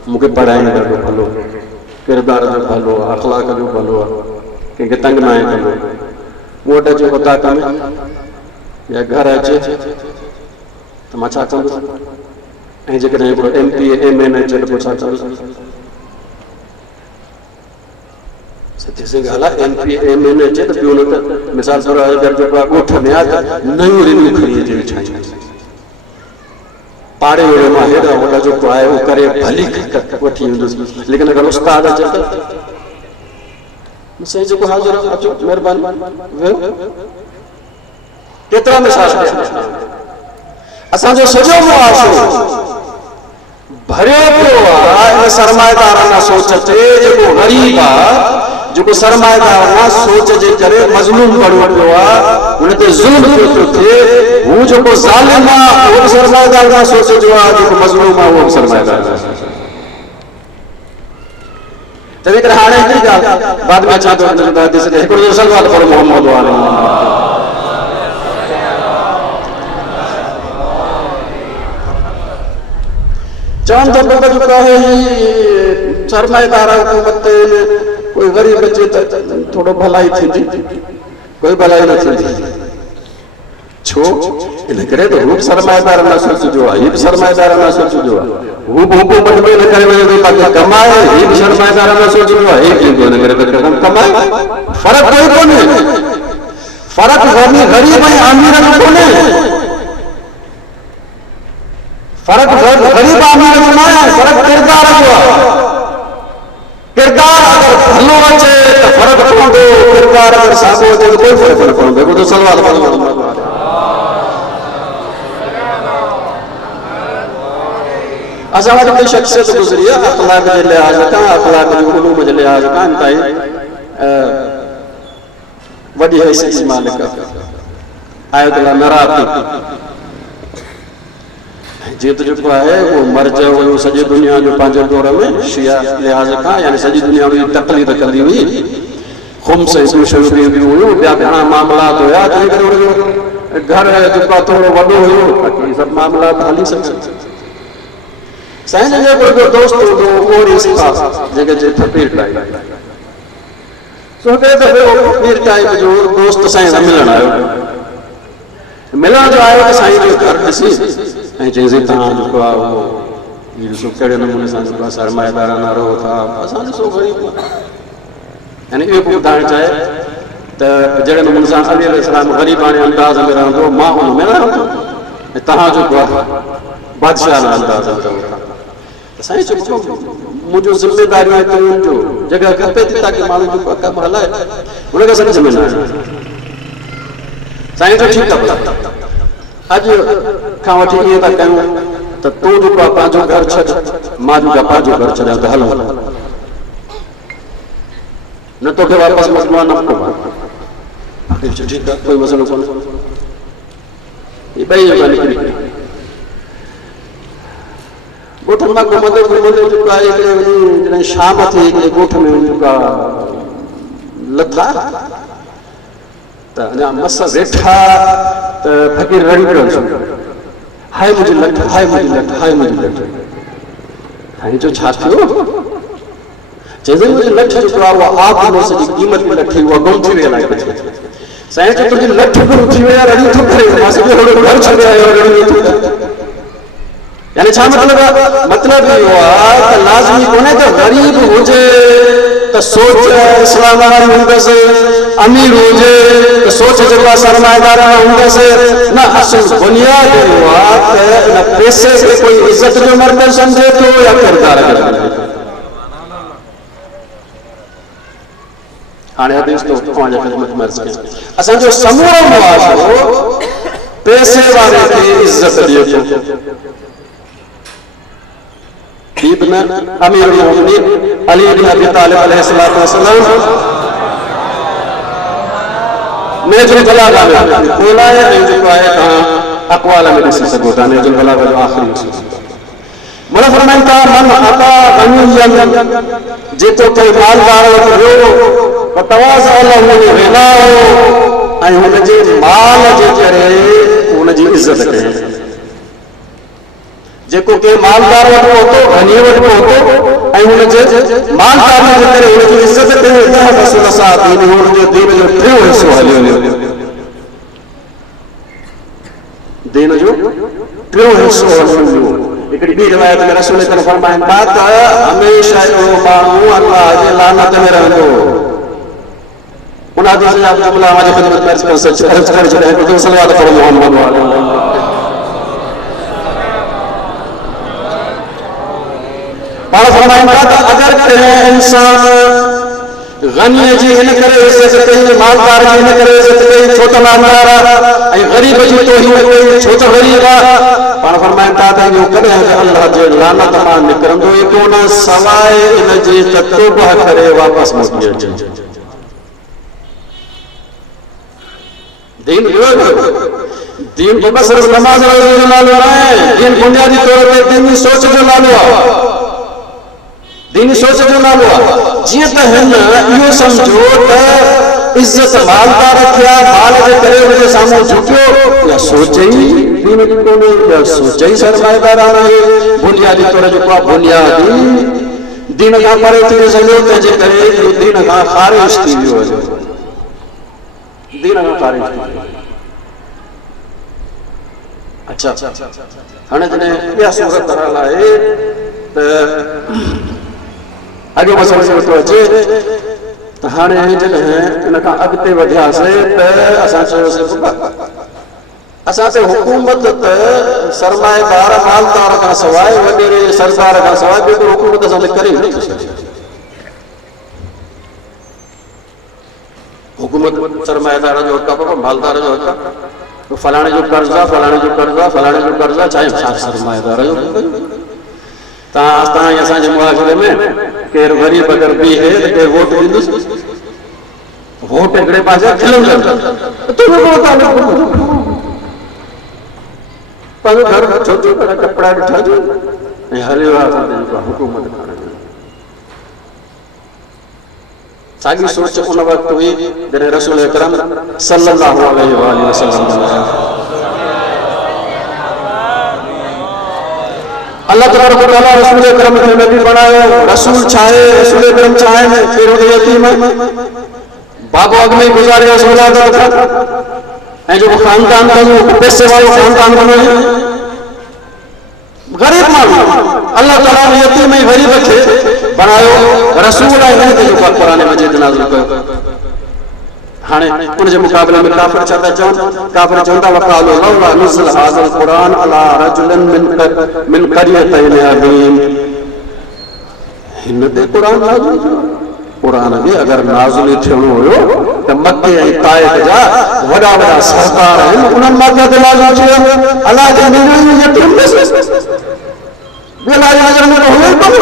मूंखे पढ़ाइण ॾाढो भलो, किरदार जो भलो आहे, अख़लाक जो भलो आहे, कंहिंखे तंग न आहे कंदो। मूं वटि अचे पता कनि या घर अचे त मां छा कंदुसि? ऐं जेकॾहिं हिकिड़ो MP MN अचे त पोइ छा कंदुसि? सची सी ॻाल्हि आहे, MP MN अचे त ॿियो न त मिसाल तौरु अगरि जेको आहे ॻोठ में आहे त नयूं रिनियूं खणी अचे विछाईं, पाड़े वेड़े मां हेॾा वॾा जेको आहे उहो करे भली वठी ईंदुसि। लेकिन अगरि उस्ताद अचे त साईं जेको हाज़िर अचो, महिरबानी, केतिरा मिसाल असांजो सॼो मुआशरो भरियो पियो आहे सरमाएदाराना सोच ते। जेको ग़रीब आहे, जेको सरमाएदाराना सोच जे करे मज़लूम बणियो पियो आहे, हुन ते ज़ुल्म पियो थो थिए। हू जेको ज़ालिम आहे उहो बि सरमाएदाराना सोच जो आहे, जेको मज़लूम आहे उहो बि सरमाएदाराना सोच। तंहिं करे हाणे हिकिड़ी ॻाल्हि बाद में अचां थो, हिकिड़ो सलवात पढ़ो मोहम्मद वाले। चवनि था पिया जेको आहे सरमाएदार हुकूमत कोई ग़रीब अचे त थोरो भलाई थींदी, कोई भलाई न थींदी। छो? इन करे त हू बि सरमाएदार न सोचिजो आहे, हीअ बि सरमाएदार न सोचिजो आहे। हू बि हुकूमत में न करे वञे थो ताकी कमाए, हीअ बि सरमाएदार न सोचिजो आहे, हीअ थींदो इन करे त कमाए। फ़र्क़ु कोई कोन्हे, फ़र्क़ु ग़रीब ऐं अमीर में कोन्हे, फ़र्क़ु ग़रीब अमीर में न आहे, फ़र्क़ु किरदार जो आहे। किरदार अगर भलो अचे त फ़र्क़ु पवंदो, किरदार अगर साॻियो अचे त कोई फ़र्क़ु न पवंदो। हिकु सलवात पढ़ो। असां वटि कोई शख़्सियत गुज़री आहे अख़लाक जे लिहाज़ खां, अख़लाक जे उलूम जे लिहाज़ खां इंतहाई वॾी हैसियत जी मालिक आयतुल्लाह नराती। जीअं त जेको आहे उहो मर्ज हुयो सॼी दुनिया जो पंहिंजे दौर में शिया लिहाज़ खां, यानी सॼी दुनिया में तक़लीद कंदी हुई। ख़ुम्स ऐं शयूं बि हुयूं, ॿिया घणा मामलात हुया, तंहिं करे हुनजो घर जेको आहे थोरो वॾो हुयो ताकी सभु मामलात हली सघनि। साईं जन जेको दोस्त हूंदो उहो जेके चए फकीर टाइप, सो हिकिड़े दफ़े फकीर टाइप जो दोस्त साईं सां मिलण आयो। मिलण जो आयो त साईं जो घर ॾिसी ऐं चईंसि तव्हां जेको आहे उहो हीअ ॾिसो कहिड़े नमूने सां जेको आहे सरमाएदाराना रहो था, असां ॾिसो ग़रीब। यानी इहो बि ॿुधाइणु चाहे त जहिड़े नमूने सां अली अलैहिस्सलाम ग़रीबाणे अंदाज़ में रहंदो, मां हुन में रहंदो, ऐं तव्हां जेको आहे बादशाह अंदाज़ में रहो। साईं चयो मुंहिंजो ज़िम्मेदारी आहे तव्हां जो जॻह खपे थी ताकी माण्हू जेको आहे कमु हलाए, हुनखे सम्झ में न आहे। साईं चयो ठीकु आहे, अॼु खां वठी ईअं था कयूं त तूं जेको आहे पंहिंजो घर छॾ, मां जेको आहे पंहिंजो घर छॾियां त हलो, न तोखे वापसि मोकिलियो न मोकिलियो। ठीकु आहे, कोई मसइलो कोन्हे। हीअ ॿई जॻह निकिरी पई। ॻोठनि मां घुमंदे घुमंदे जेको आहे जॾहिं शाम थी हिकिड़े ॻोठ में जेको आहे लथा त अञा मस वेठा त फ़कीर रड़ी पियो, हाय मुंहिंजी लठ, हाय मुंहिंजी लठ, हाय मुंहिंजी लठ। साईं चयो छा थियो? चइजे मुंहिंजी लठ जेको आहे उहा आब जी क़ीमत में लठी, उहा गुम थी वई आहे। साईं चयो तुंहिंजी लठ गुम थी वई आहे, रड़ी थो करे, मां सॼो घर छॾे आयो, रड़ी थो करे। यानी छा मतलब है? मतलब इहो आहे त लाज़मी कोन्हे त ग़रीब हुजे त सोच इस्लाम वारी हूंदसि, अमीर हुजे त सोच जेको आहे सरमाएदाराना हूंदसि। न, असुल बुनियाद इहो आहे त इन पैसे खे कोई इज़त जो मर्कज़ सम्झे थो या किरदार खे सम्झे थो। हाणे हदीस तो तव्हांजे ख़िदमत में अर्ज़ कयां, असांजो समूरो मुआशरो पैसे वारे खे इज़त ॾिए थो। इब्न अमीरुल मोमिनीन अली इब्न अबी तालिब अलैहिस्सलातु वस्सलाम नेजुल बलागा में बोला है, जेको आहे तव्हां अक़वाल में ॾिसी सघो था। नेजुल बलागा जो आख़िरी मोला फरमाइनि था मन अता गनियन, जेको कोई मालदार वटि वियो त तवाज़ लहू ग़िनाओ ऐं हुनजे माल जे करे हुनजी इज़त कजे। जेको के मालदार वटि पहुतो, धनी वटि पहुतो ऐं हुनजे मालदारी जे करे हुनजी इज़त कयो, त रसूल साहब हुनजो दीन जो टियों हिसो हलियो वियो। दीन जो टियों हिसो हलियो वियो। हिकिड़ी ॿी रिवायत में रसूल फरमाइनि था त हमेशह अहिड़ो माण्हू अल्लाह जे लानत में रहंदो। उन हदीस जा जुमला हमारी ख़िदमत में अर्ज़ करे छॾिया। हिकु सलवात पढ़ो मोहम्मद वाले। पाण फरमाइनि था त अगरि कंहिं इंसान गनी जी हिन करे इज्जत कई, मालदार जी हिन करे इज्जत कई छो त मालदार आहे, ऐं ग़रीब जी तोहीन कई छो त ग़रीब आहे। पाण फरमाइनि था त इहो कॾहिं बि अल्लाह जे लानत मां निकिरंदो ई कोन सवाइ इन जे त तौबा करे वापसि मोटी अचे। दीन दीन तो बस सिर्फ नमाज जो नालो आहे, दीन बुनियादी तौर ते दीनी सोच जो नालो आहे, दीनी सोच जो नालो आहे। जीअं त हिन इहो सम्झो त इज्जत मालदार थिया, माल जे करे उनजे साम्हूं झुकियो, या सोच ई दीन जी कोन्हे, या सोच ई सरमाएदाराना आहे। बुनियादी तौर जेको आहे बुनियादी दीन खां परे थी सघियो, तंहिंजे करे इहो दीन खां ख़ारिज थी वियो आहे, दीन खां ख़ारिज थी वियो। अच्छा हाणे जॾहिं इहा सूरत हाल आहे त अॻे मसइलो थो अचे त हाणे जॾहिं इन खां अॻिते वधियासीं त असां चयोसीं असां ते हुकूमत त सरमाएदार मालदार खां सवाइ वॾेरे सरदार खां सवाइ ॿियो कोई हुकूमत असां ते करे नथी सघे। हुकूमत सरमाएदार जो हक़ आहे, मालदार जो हक़ आहे, फलाणे जो कर्जा, फलाणे जो कर्जा, फलाणे जो कर्जा, चाहे सरमाएदार जो तव्हां असांजे मुआशरे में केरु ग़रीब अगरि बीहे त केरु वोट ॾींदुसि, वोट हिकिड़े पासे खिलंदो पंहिंजो घर छो थो करे, कपिड़ा ॾिठा जो ऐं हलियो आहे हुकूमत खणे। साॻी सोच उन वक़्तु हुई जॾहिं रसूल अकरम सल्लल्लाहु अलैहि वसल्लम अल्लाह तबारक व तआला रसूल अकरम खे नबी बणायो। रसूल छा आहे, रसूल अकरम छा आहे, कहिड़ो यतीम बाबो अॻ में गुज़ारे ऐं जेको ख़ानदान बणियो पैसे वारो ख़ानदान बणियो, ग़रीब माण्हू अल्लाह ताला ने यतीम ऐं ग़रीब खे बणायो रसूल आहे, हिन ते जेको क़ुरान मजीद नाज़िल कयो। हाणे उन जे मुक़ाबले में काफ़िर छा था चवनि, काफ़िर चवंदा वक़ालू लौला नुज़िल हाज़िल क़ुरान अला रजुलिन मिन क़रयतैन अज़ीम, हिन ते क़ुरान नाज़िल थियो। क़ुरान बि अगरि नाज़िल थियणो हुयो त मके ऐं ताइफ जा वॾा वॾा सरदार आहिनि, उन्हनि मथे ते नाज़िल थियो। अलाह जे निकिरी यतीम ॿिए लाइ नज़र में हुयो ई कोन।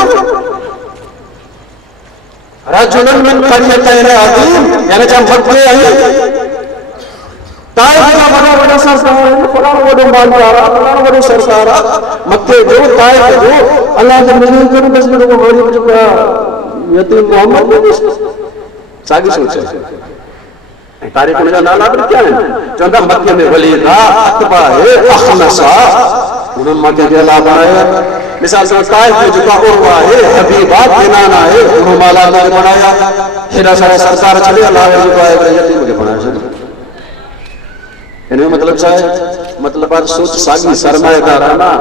रजुलिन मिन क़रयतैन अज़ीम यानी छा मके ऐं ताइफ जा वॾा वॾा सरदार आहिनि, फलाणो वॾो मालदार आहे, फलाणो वॾो सरदार आहे, मके जो ताइफ जो अलाह जे निकिरी कोन बस में ग़रीब जेको आहे यतीम मोहम्मद साॻी सोच है। तारीख़ उनजा नाला बि क्या आहिनि, चवंदा मके में वलीदा, अतबा है, अखनसा, उन्हनि मां कंहिंखे अलाह बणाया। मिसाल से ताइफ में जेका उर्वा है, हबीबा, किनाना है, उन्होंने माला अल्लाह ने बनाया। हेॾा सारा सरकार छॾे अलाह जेको आहे यतीम खे बणाए छॾियो। हिन मतलब छा आहे, मतलब सोच साॻी सरमाएदाराना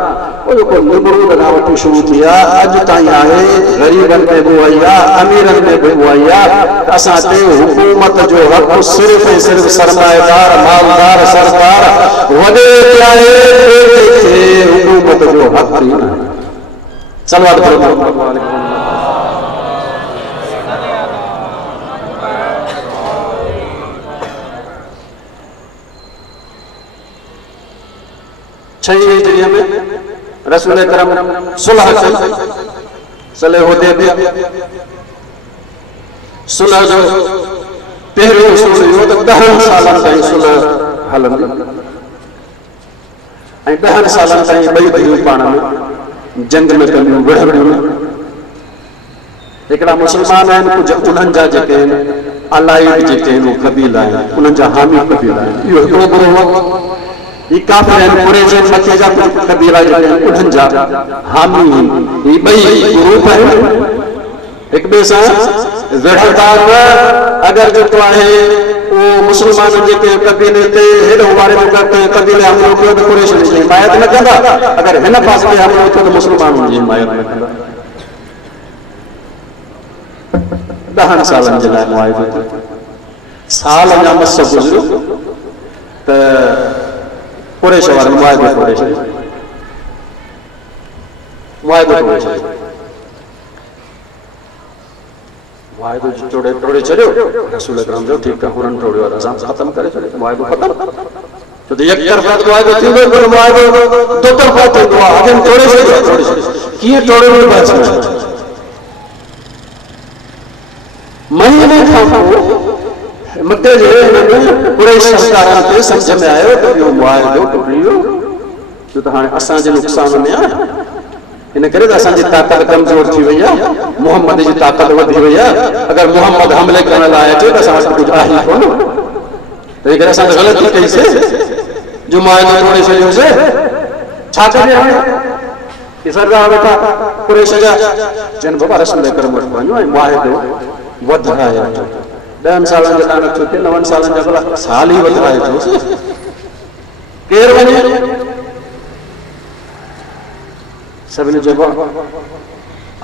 वो जेको निमरूद खां वठी शुरू थी आहे अॼु ताईं आहे, ग़रीबनि में बि उहा ई आहे, अमीरनि में बि उहा ई आहे। असां ते हुकूमत जो हक़ सिर्फ़ ऐं सिर्फ़ सरमाएदार मालदार सरदार वॾे ते आहे, हुकूमत जो हक़ ई न। सलवात पढ़ो। छही हिजरीअ में रसूल अकरम सुलह सले हुदैबिया सुलह जो पहिरियों उसूल हुयो त 10 सालनि ताईं सुलह हलंदी ऐं 10 सालनि ताईं ॿई धीअरूं पाण में जंग में कंदियूं विढ़ंदियूं। हिकिड़ा मुस्लमान आहिनि, कुझु उन्हनि जा जेके आहिनि अलाइड जेके आहिनि क़बीला आहिनि, उन्हनि जा हामी क़बीला आहिनि। इहो हिकिड़ो ग्रोह ये काफ़िर हैं, कुरैश मक्के जा कबीला जेके आहिनि उन्हनि जा हामी, ये ॿई ग्रुप आहिनि, हिक ॿिए सां विढ़ंदा। अगरि जेको आहे उहो मुस्लमान जेके कबीले ते हेॾो वारे कबीले हमिलो कयो त कुरैश जी हिमायत न कंदा, अगरि हिन पासे में हमिलो थियो त मुस्लमाननि जी हिमायत न कंदा। 10 सालनि जे लाइ मुआहिदो थियो। साल अञा मस गुज़रियो त कुरैश वारनि मुआहिदो तोड़े छॾियो, मुआहिदो तोड़े छॾियो। मुआहिदो टोड़े चलियो रसूल अकरम जो ठीक है हुनन टोड़ियो असां खत्म करे छॾियो मुआहिदो खत्म तो एक तरफ़ा मुआहिदो थींदो पर मुआहिदो दो तरफ़ा थींदो आहे अॻियां टोड़े छॾियो कीअं टोड़े में बात महीने खां पोइ मके जे कुरैश सरकारनि खे सम्झ में आयो त इहो मुआहिदो टुटी वियो छो त हाणे असांजे नुक़सान में आहे इन करे त असांजी ताक़त कमज़ोर थी वई आहे मोहम्मद जी ताक़त वधी वई आहे अगरि मोहम्मद हमले करण लाइ अचे त असां वटि कुझु आहे कोन तंहिं करे असां ग़लती कईसीं जो मुआहिदो तोड़े छॾियोसीं छा कजे हाणे सरदार वेठा कुरैश जा चइनि बाबा रसूल अकरम वटि वञो ऐं मुआहिदो वधाए 10 सालनि जो लानत थियो 9 सालनि जा भला साल ई वधाए थियोसि केरु वञे सभिनी चइबो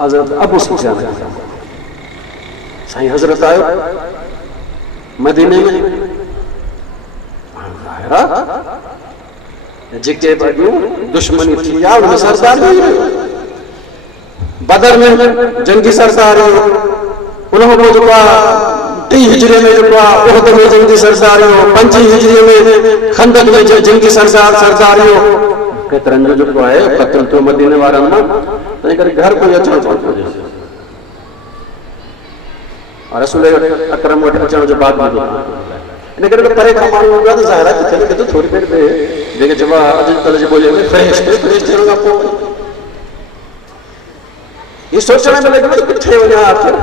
हज़रत अबू सुफ़ियान साईं हज़रत आयो मदीने में जेके दुश्मनी थी आहे उन सरदार बदर में जंगी सरदार उन खां पोइ जेको आहे 3 हिजरी में जेको आहे उहद में जंगी सरदार 5 हिजरी में खंदक में जंगी सरदार केतिरनि जो जेको आहे क़त्ल थियो मदीने वारनि मां तंहिं करे घर कोई अचणो कोन पियो रसूल अकरम वटि अचण जो बाद इन करे त परे खां माण्हू हूंदा त ज़ाहिर आहे किथे किथे थोरी देरि में जेके चइबो आहे अॼुकल्ह जी ॿोलीअ में फ्रेश थियण खां पोइ इहो सोचण में लॻे थो किथे वञा आख़िर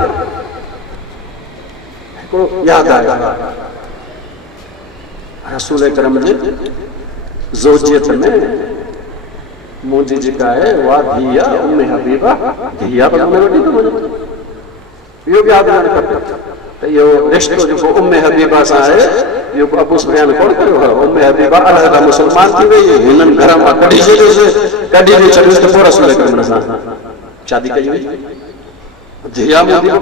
हिकिड़ो यादि आयो रसूल अकरम जे ज़ौजियत में मुंहिंजी जेका आहे उहा धीउ आहे उम्मे हबीबा धीउ आहे पर उन वॾी थो वञे इहो बि यादि हुजणु खपे त इहो रिश्तो जेको उम्मे हबीबा सां आहे इहो अबू सुफ़ियान कोन कयो आहे उम्मे हबीबा अलहदा मुस्लमान थी वई हिननि घर मां कढी छॾियोसि कढी बि छॾियोसि त पोइ रसूल अकरम सां शादी कई वई धीउ आहे मुंहिंजी ॿियो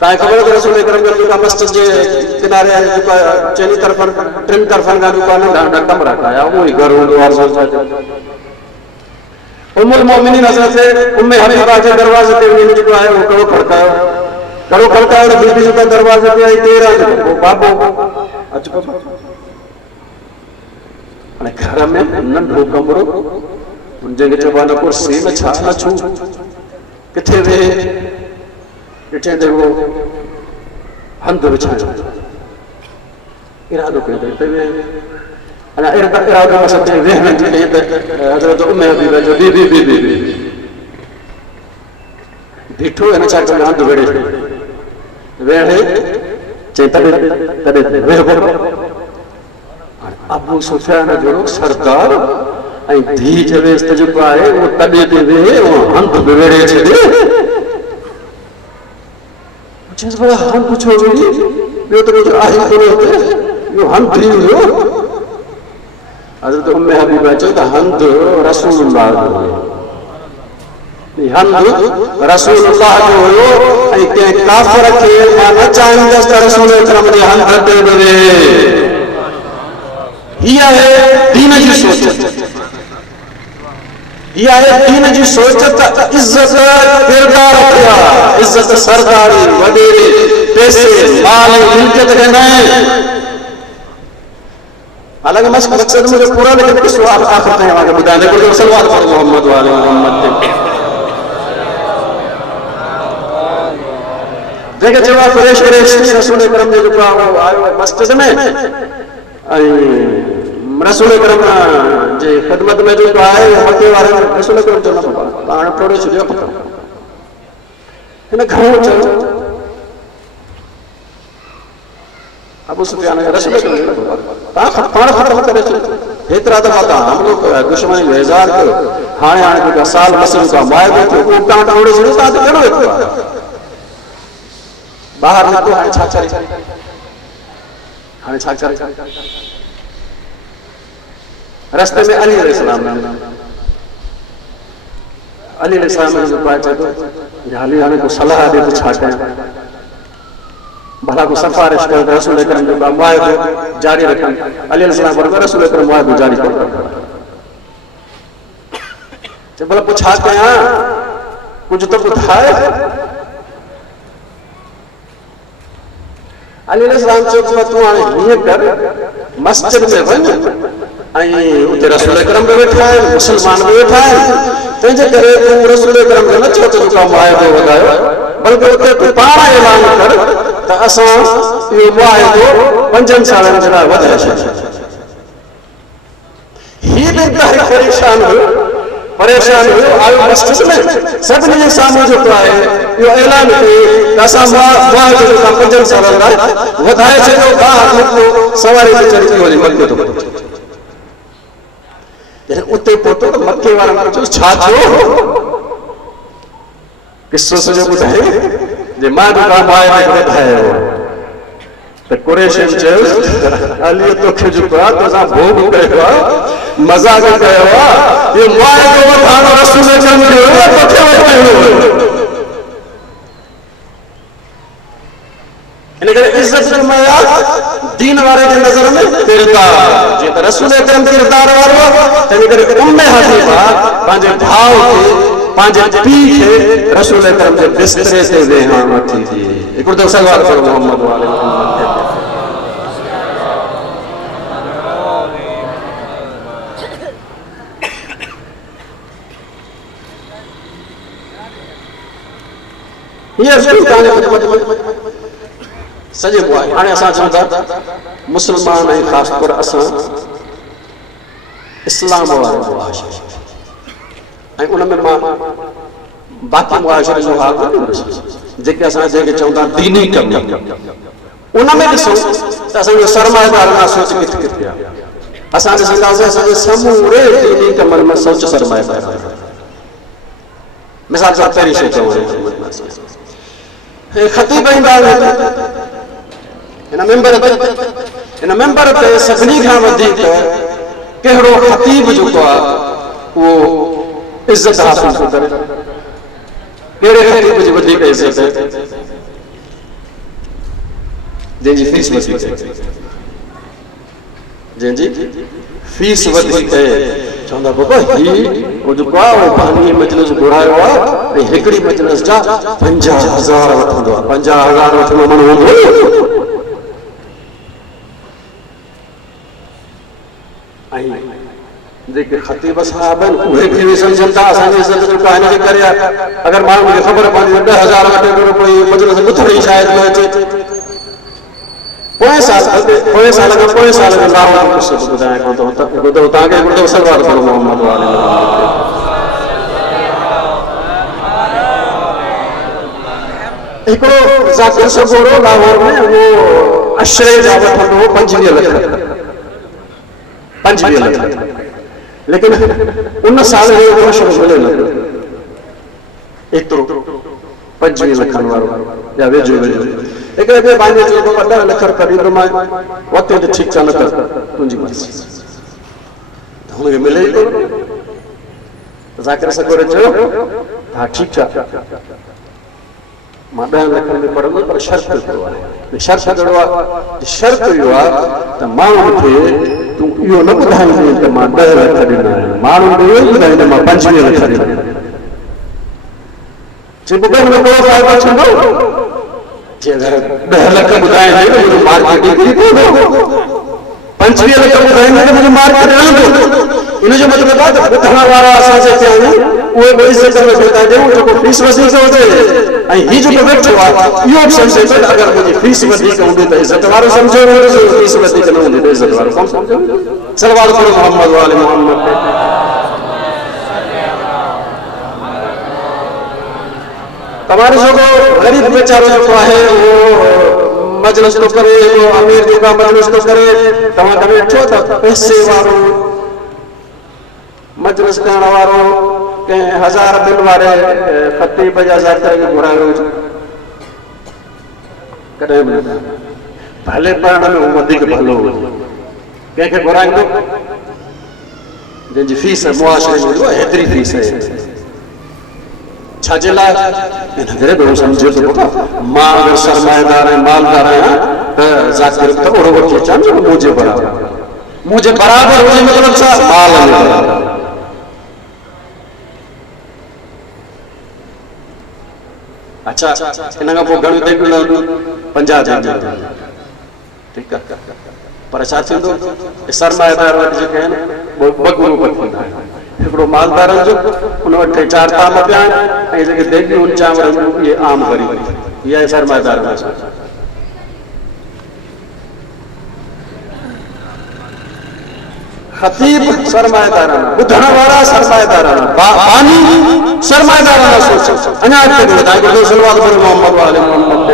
तव्हांखे ख़बर आहे रसूल अकरम जेका मस्जिद जे किनारे जेका चइनी तरफ़नि 3 तरफ़नि खां जेका नंढा नंढा कमरा ठाहिया उहो ई घर हूंदो आहे उम्मुल मोमिनीन हज़रत उम्मे हबीबा जे दरवाज़े ते वञी जेको आहे उहो कड़ो खड़कायो त बीबी जेका दरवाज़े ते आई देर आहे पोइ बाबो अच हाणे घर में नंढो कमरो जंहिंखे चइबो आहे न कुर्सी न छा न छू किथे वेहे ॾिठे ते उहो हंधु विछाइणो इरादो कयो त अञा इरादो मक़सदु वेहण जी कई त हज़रत उम्मे हबीबा जो बीबी बीठो हिन छा कयो हंधु वेड़े वेड़े चई तॾहिं वेहबो अबू सुफ़ियान जो सरदार ऐं धीउ चवेसि त जेको आहे उहो तॾहिं ते वेहे उहो हंधु बि वेड़े छॾे हंधु छो वेड़ी ॿियो त कुझु आहे कोन हुते इहो हंधु ई हुयो हज़रत उम्मे हबीबा चयो त हंधु रसूलुल्लाह जो हुयो हंधु रसूलुल्लाह जो हुयो ऐं कंहिं काफ़िर खे मां न चाहींदसि त रसूल अकरम जे हंध ते बि वेहे हीअ आहे दीन जी सोच हीअ आहे दीन जी सोच त इज़त किरदार थिया इज़त सरदारी वॾेरे पैसे माल मिल्कियत खे न हालांकि मक़सद मुझे पूरा लेकिन किस आखिर ताईं आगे ॿुधाईंदे कुझु सलवात पर मोहम्मद वाले मोहम्मद ते जेके चयो आहे क़ुरैश रसूल अकरम जो जेको आहे आयो मस्जिद में ऐं रसूल अकरम जे ख़िदमत में जेको आहे मके वारे रसूल अकरम जो न पाण टोड़े छॾियो हिन घणो चयो अबू सुफ़ियान रसूल अकरम तव्हां पाण ख़त्म करे छॾियो हेतिरा दफ़ा तव्हां हमलो कयो दुश्मनी जो इज़हार कयो हाणे जेका साल मसइलो का मुआहिदो थियो उहो तव्हां टोड़े छॾियो तव्हां त कहिड़ो वेठो आहे ॿाहिरि निकितो हाणे छा करे रस्ते में अली अलैहिस्सलाम जो पाए चए थो हाली हाणे को सलाह ॾे त छा कयां भला को सिफारिश कर रसूल अकरम जो मुआहिदो जारी रखनि अली अलैहिस्सलाम पर रसूल अकरम मुआहिदो जारी कर चए भला पोइ छा कयां कुछ तो ॿुधाए। अली अलैहिस्सलाम चयो तूं हाणे हीअं कर, मस्जिद में वञ ऐं उते रसूल अकरम बि वेठा आहिनि, मुस्लमान बि वेठा आहिनि, तंहिंजे करे तूं रसूल अकरम खे न चओ त जेका मुआहिदो वधायो, बल्कि उते तूं पाण ऐलान कर त असां इहो मुआहिदो 5 सालनि जे लाइ वधाए छॾियो। हीउ बि इंतहाई परेशान हुयो, आयो मस्जिद में सभिनी जे साम्हूं जेको आहे इहो ऐलान कयो त असां मुआहिदो जेका 5 सालनि लाइ वधाए छॾियो। सवारी ते चढ़ी वञी मके थो उते पहुतो त मके वारनि खे चयो छा थियो, किसो सॼो ॿुधाए जे मां जेका मुआहिदो वधायो त कुरैशियुनि चयो अली तोखे जेको आहे तोसां भोग कयो आहे, मज़ाक कयो आहे, इहो मुआहिदो वधाइणो रसूल अकरम जो तोखे वधायो। इन करे इज़त जो मयार दीन वारे जे नज़र में किरदार, जीअं त रसूल अकरम किरदार वारो आहे, तंहिंजे करे उम्मे हबीबा पंहिंजे भाउ खे, पंहिंजे पीउ खे रसूल अकरम जे बिस्तरे ते वेहां वठी थी। हिकिड़ो दफ़ो सलवात करो मोहम्मद वाले सॼे बुआई। हाणे असां चऊं था मुस्लमान ऐं ख़ासि तौर असां इस्लाम वारो मुआशिरो ऐं उन में मां बाक़ी मुआशिरे जो हाल जेके असां जंहिंखे चऊं था दीनी कम, उन में ॾिसूं त असांजो सरमाएदार ना सोच किथे किथे आहे। असां ॾिसंदासीं असांजे समूरे दीनी कमनि में सोच सरमाएदार आहे। मिसाल तौर पहिरीं शइ चवां, ख़तीब ईंदा हिन मेंबर ते सभिनी खां वधीक कहिड़ो ख़तीब जेको आहे उहो इज़त हासिल थो करे, कहिड़े ख़तीब जी वधीक इज़त आहे, जंहिंजी फीस वधीक आहे, जंहिंजी फीस वधीक आहे। चवंदा बाबा हीउ जेको आहे उहो बानी मजलिस घुरायो आहे ऐं हिकिड़ी मजलिस जा 50,000 वठंदो आहे। 50,000 वठंदो माण्हू हूंदो ऐं जेके ख़तीब साहिब आहिनि उहे बि सम्झनि था असांजी इज़त जेका हिन जे करे आहे। अगरि माण्हुनि खे ख़बर पवंदी 10,000 वठे थो कोई मजलिस ॿुधण ई शायदि न अचे। पोएं साल में लाहौर जो किस्सो ॿुधायां कोन थो, तव्हांखे हिकिड़ो सलवार करो मोहम्मद वाले हिकिड़ो ज़ाकिर सगोरो लाहौर में उहो अशरे जा वठंदो हो 25 लख, लेकिन उन साल में मशहूर मिले न एतिरो 25 लखनि वारो या वेझो हिकिड़े ॿिए पंहिंजे चयो 10 लख ख़रीदो मां वक़्तु ते ठीकु आहे न कर तुंहिंजी मर्ज़ी, हुनखे मिले ई कोन। ज़ाकिर सगोरे चयो हा ठीकु आहे मां 10 लखनि में पढ़ंदो, पर शर्त कहिड़ो आहे, शर्त कहिड़ो आहे, शर्त इहो आहे त माण्हुनि खे तूं इहो न ॿुधाईंदे त मां 10 लख ॾिना आहिनि, माण्हुनि खे इहो ई ॿुधाईंदे मां 25 लख ॾिना आहिनि। चइबो हुन में कोई फ़ाइदो थींदो, 10 लख ॿुधाईंदे त मुंहिंजो मार्केट निकिरी पवंदो, 25 लख ॿुधाईंदे त मुंहिंजो मार्केट हलंदो। इन जो मतिलबु आहे त ॿुधण वारा असां जेके आहियूं उहे बि इज़त में वेठा ॾियूं, जेको फीस वधीक हुजे ऐं हीउ जेको वेठो आहे इहो बि सम्झे थो त अगरि मुंहिंजी फीस वधीक हूंदी त इज़त वारो सम्झो, फीस वधीक न हूंदी त इज़त वारो कोन सम्झो। सलवार करो मोहम्मद वाले मोहम्मद ते। तव्हांजो जेको ग़रीब बेचारो जेको आहे उहो मजलिस थो करे, अमीर जेका मजलिस थो करे, तव्हां कॾहिं ॾिठो त पैसे वारो मजलिस करण वारो कंहिं 1000 बिल वारे ख़तीब या ज़ाकिर खे घुरायो हुजे? कॾहिं बि न। भले पढ़ण में उहो वधीक भलो हुजे, कंहिंखे घुराईंदो जंहिंजी फीस मुआशिरे में हेतिरी फीस आहे। छाजे लाइ? इन करे बि सम्झो त मां अगरि सरमाएदार ऐं मालदार आहियां त ज़ाकिर त ओड़ो वठी अचां जो मुंहिंजे बराबरि हुजे, मतिलबु छा माल में बराबरि। अच्छा इन खां पोइ घणियूं देगियूं 50 देगियूं ठीकु आहे पर छा थींदो सरमाएदार वटि जेके आहिनि ॿ ग्रुप थींदा आहिनि हिकिड़ो मालदारनि जो उन वटि 4 ताम पिया आहिनि ऐं जेके देगियूं चांवर इहे आम ग़रीब इहा आहे सरमाएदार ख़तीब सरमाएदाराना ॿुधण वारा सरमाएदाराना बानी सरमाएदाराना सोच अञा अॻिते वधाए गुरु सल्लल्लाहु अलैहि मोहम्मद वाले मोहम्मद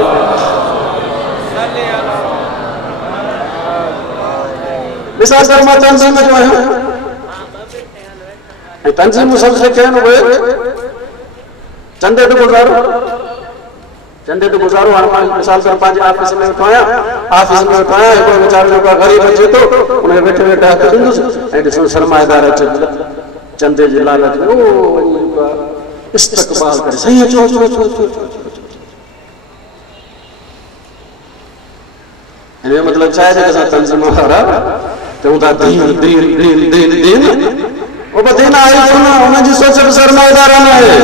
मिसाल शर्मा तंज़ीम जो आहियां ऐं तंज़ीमूं सभु जेके आहिनि उहे चंदे ते गुज़ारो हाणे मां मिसाल तौरु पंहिंजे ऑफिस में वेठो आहियां हिकिड़ो वीचारो जेको ग़रीब अचे थो उनखे वेठे वेठे हथ ॾींदुसि ऐं ॾिसो सरमाएदार अचे चंदे जे लालच में इस्तक़बाल करे साईं अचो हिन जो मतिलबु छा आहे जेके असां तंज़ीम वारा चऊं था दीन वो दीन आई कोन हुनजी सोच बि सरमाएदाराना आहे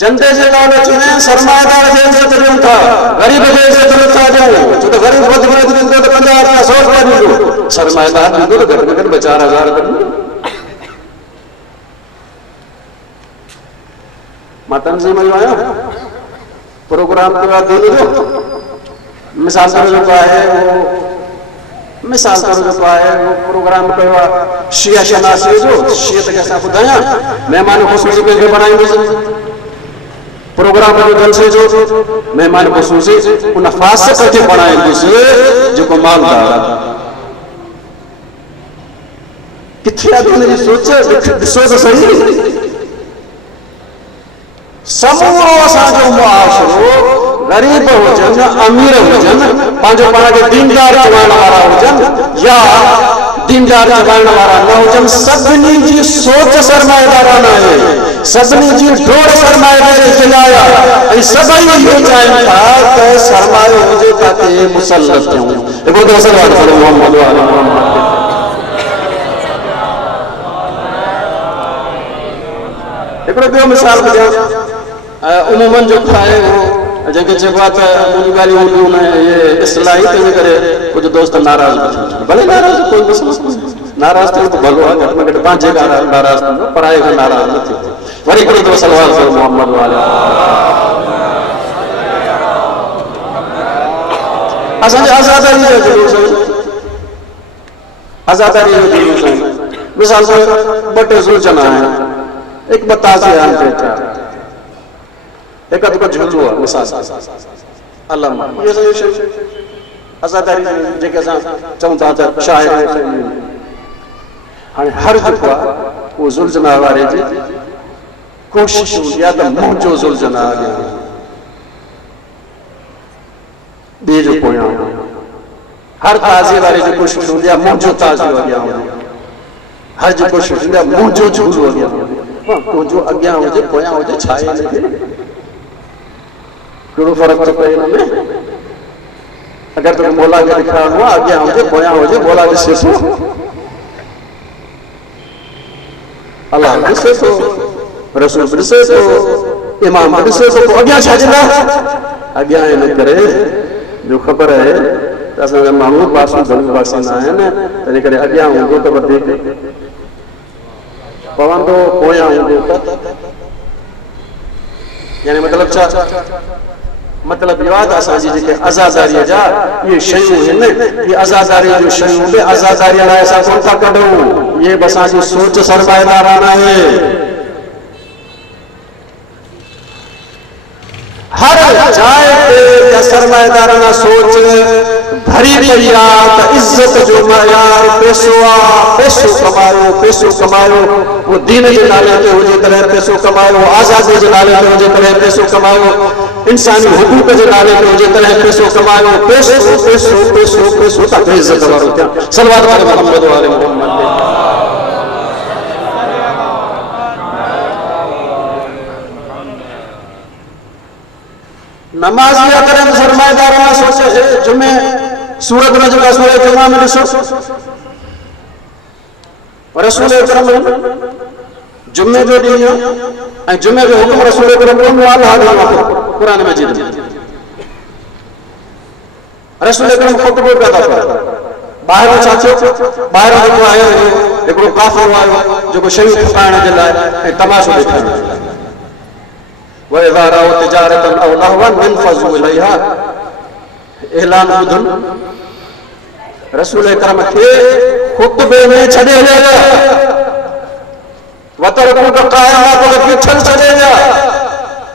चंदे जे लालच में सरमाएदार जी इज़त ॾियूं था ग़रीब जी इज़त नथा ॾियूं छो त ग़रीब वधि में वधि ॾींदो त 50 रुपया 100 रुपया ॾींदो सरमाएदार ॾींदो त घटि में घटि 4,000 ॾींदो मां तंज़ीम जो आहियां प्रोग्राम कयो आहे दीन जो मिसाल तौर जेको आहे वो प्रोग्राम कयो आहे शिया शनासी जो शियत खे असां ॿुधायां महिमान ख़ुशूसी कंहिंखे बणाईंदुसि प्रोग्राम जो जलसे जो महिमान ख़ुशूसी उन फासिक खे बणाईंदुसि जेको मालदार किथे आहे हुनजी सोच ॾिसो त सही समूरो असांजो मुआशरो ग़रीब हुजनि अमीर हुजनि पंहिंजो पाण खे दीनदार चवाइण वारा हुजनि या दीनदार चवाइण वारा न हुजनि सभिनी जी सोच सरमाएदाराना आहे सभिनी जी डोड़ सरमाए जे लाइ ऐं सभई इहो चाहिनि था त सरमायो हुजे ताकी मुसलत थियूं हिकिड़ो त सलवात पढ़ो मोहम्मद वाले मोहम्मद हिकिड़ो ॿियो मिसाल ॿुधायां उमूमन जो आहे वो जंहिंखे चइबो आहे त मुंहिंजी ॻाल्हियूं हूंदियूं न इहे इस्लाही तंहिंजे करे कुझु दोस्त नाराज़ बि थींदा भले नाराज़ कोई मसलो नाराज़ थियणु त भलो आहे घटि में घटि पंहिंजे नाराज़ थींदो पराए खां नाराज़ न थींदो वरी हिकिड़ो दफ़ो सलवार कयो मोहम्मद वाले असांजे आज़ादारी जो जुलूस आहिनि मिसाल तौरु 2 टे सुलझन आहिनि हिकु 2 ताज़े आहिनि एक अदको झूलो है मिसाल अल्लाह ये सही आज़ादारी जेके असां चऊं था त शाइर हाणे हर जेको आहे उहो ज़ुल्झना वारे जी कोशिश हूंदी आहे त मुंहिंजो ज़ुल्झना अॻियां ॿिए जो पोयां हर ताज़े वारे जी कोशिश हूंदी आहे मुंहिंजो ताज़ो अॻियां हर जी कोशिश हूंदी आहे मुंहिंजो झूलो अॻियां तुंहिंजो अॻियां हुजे पोयां हुजे छा आहे हिनखे कहिड़ो फ़र्क़ु थो पए हिन में अगरि तोखे मौला खे ॾेखारिणो आहे अॻियां हुजे पोयां हुजे मौला ॾिसे थो अलाह ॾिसे थो रसूल बि ॾिसे थो इमाम बि ॾिसे थो पोइ अॻियां छा जे लाइ अॻियां हिन करे जो ख़बर आहे त असांजा माण्हू बासींदा आहिनि तंहिं करे अॻियां हूंदो त वधीक पवंदो पोयां हूंदो त यानी मतिलबु छा मतिलबु इहो आहे त असांजी जेके आज़ादारीअ जा इहे शयूं आहिनि इहे आज़ादारीअ जूं शयूं बि आज़ादारीअ लाइ असां कोन था कढूं इहे बि असांजी सोच सरमाएदाराना आहे हर जाइ ते सरमाएदाराना सोच भरी पई आहे त इज़त जो मयार पैसो आहे पैसो कमायो वो दीन जे नाले ते हुजे तरह पैसो कमायो आज़ादी जे नाले ते हुजे तरह पैसो कमायो इंसानी हुकूक जे नाले ते हुजे तरह पैसो कमायो पैसो ताकि इज़त वारो थिया सल्लल्लाहु अलैहि मोहम्मद वाले मोहम्मद नमाज़ी अगर सरमाएदाराना सोचे जुमे सूरत में जेका सूरत जुमा में ॾिसो रसूल अकरम जुम्मे जो ॾींहुं ऐं जुम्मे जो हुकुम रसूल करीम कुरान मजीद में रसूल करीम ख़ुतबो पिया था पढ़नि। ॿाहिरों छा थियो, ॿाहिरों जेको आयो हिकिड़ो काफ़िलो आयो जेको शयूं फुकाइण जे लाइ ऐं तमाशो ॾेखारण जे लाइ। وَإِذَا رَأَوْا تِجَارَةً أَوْ لَهْوًا انفَضُّوا إِلَيْهَا ऐलान ॿुधनि रसूल करीम खे ख़ुतबे में छॾे विया वतरकुका क़ाइमा पर बीठल छॾे विया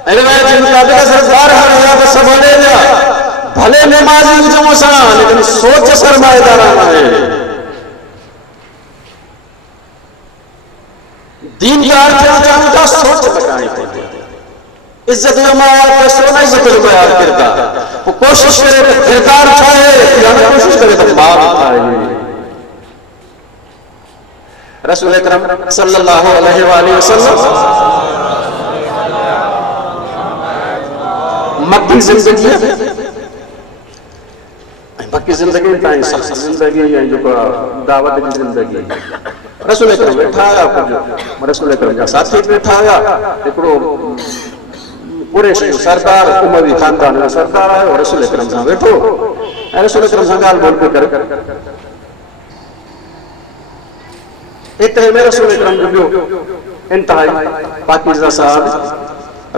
ऐं रिवायत जे मुताबिक़ सरदार हरिया बि सभु हले विया। भले नमाज़ी हुजूं असां लेकिन सोच सरमाएदाराना आहे। दीनदार थियण चाहियूं था सोच बचाइणी पवंदी। इज्जत जो मयार पैसो न, इज्जत जो मयार किरदार। पोइ कोशिश करे त किरदार ठाहे या कोशिश करे त बाप ठाहे। रसूल अकरम सल्लल्लाहु अलैहि वसल्लम मक्की ज़िंदगी बाकी जिंदगी ताईं सख़्त ज़िंदगी ऐं जेको दावत जी ज़िंदगी रसूल अकरम वेठा हुया। रसूल अकरम जा साथी वेठा हुया। हिकिड़ो कुरैशी सरदार उमवी ख़ानदान जो सरदार आयो रसूल अकरम सां वेठो ऐं रसूल अकरम सां ॻाल्हि ॿोल पियो करे। एतिरे में रसूल अकरम जो ॿियो इंतहाई पाकीज़ा साहब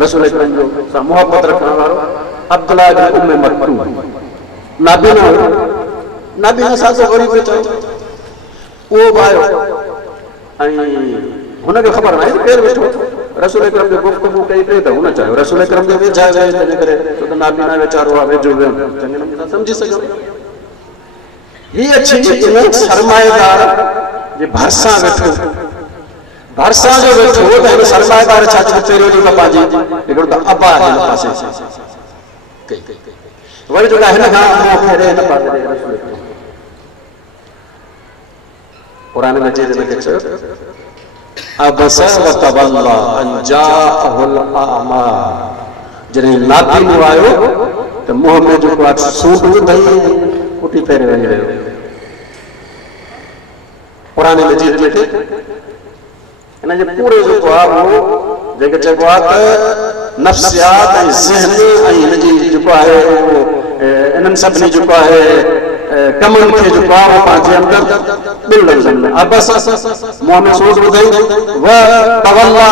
रसूल अकरम जो सां मुहबत रखण वारो अब्दुल्लाह इब्न उम्मे मक्तूम नाबीना नाबीना सां वरी पियो चयो उहो बि आयो ऐं हुनखे ख़बर नाहे केरु वेठो। रसूल अकरम जो गुफ़्तगू कई पई त हुन चयो रसूल अकरम जो वेझा वियो तंहिंजे करे छो त नाबीना वीचारो आहे वेझो वियो चङे नमूने सम्झी सघो। हीअ अची इन सरमाएदार जे भरिसां वेठो भरिसां जो वेठो त हिन सरमाएदार छा चयो पहिरियों जेका पंहिंजी हिकिड़ो त अबा हिन पासे वरी जो हिन खां मुंहुं फेरे हिन पासे क़ुरान में चई हिनखे चयो अबस वतवल्ला अन जाअहुल अमा। जॾहिं नाबीनो आयो त मुंहं में जेको आहे सूट विधई पुठी फेरे वञी रहियो। क़ुरान मजीद में हिनजे पूरे जेको आहे उहो जंहिंखे चइबो आहे त नफ़्सियात ऐं ज़हन ऐं हिनजी जेको आहे उहो इन्हनि सभिनी जेको आहे कमनि खे जेको आहे उहो पंहिंजे अंदरि ॿिनि लफ़्ज़नि में अबस मुंहं में सूट विधई व तवल्ला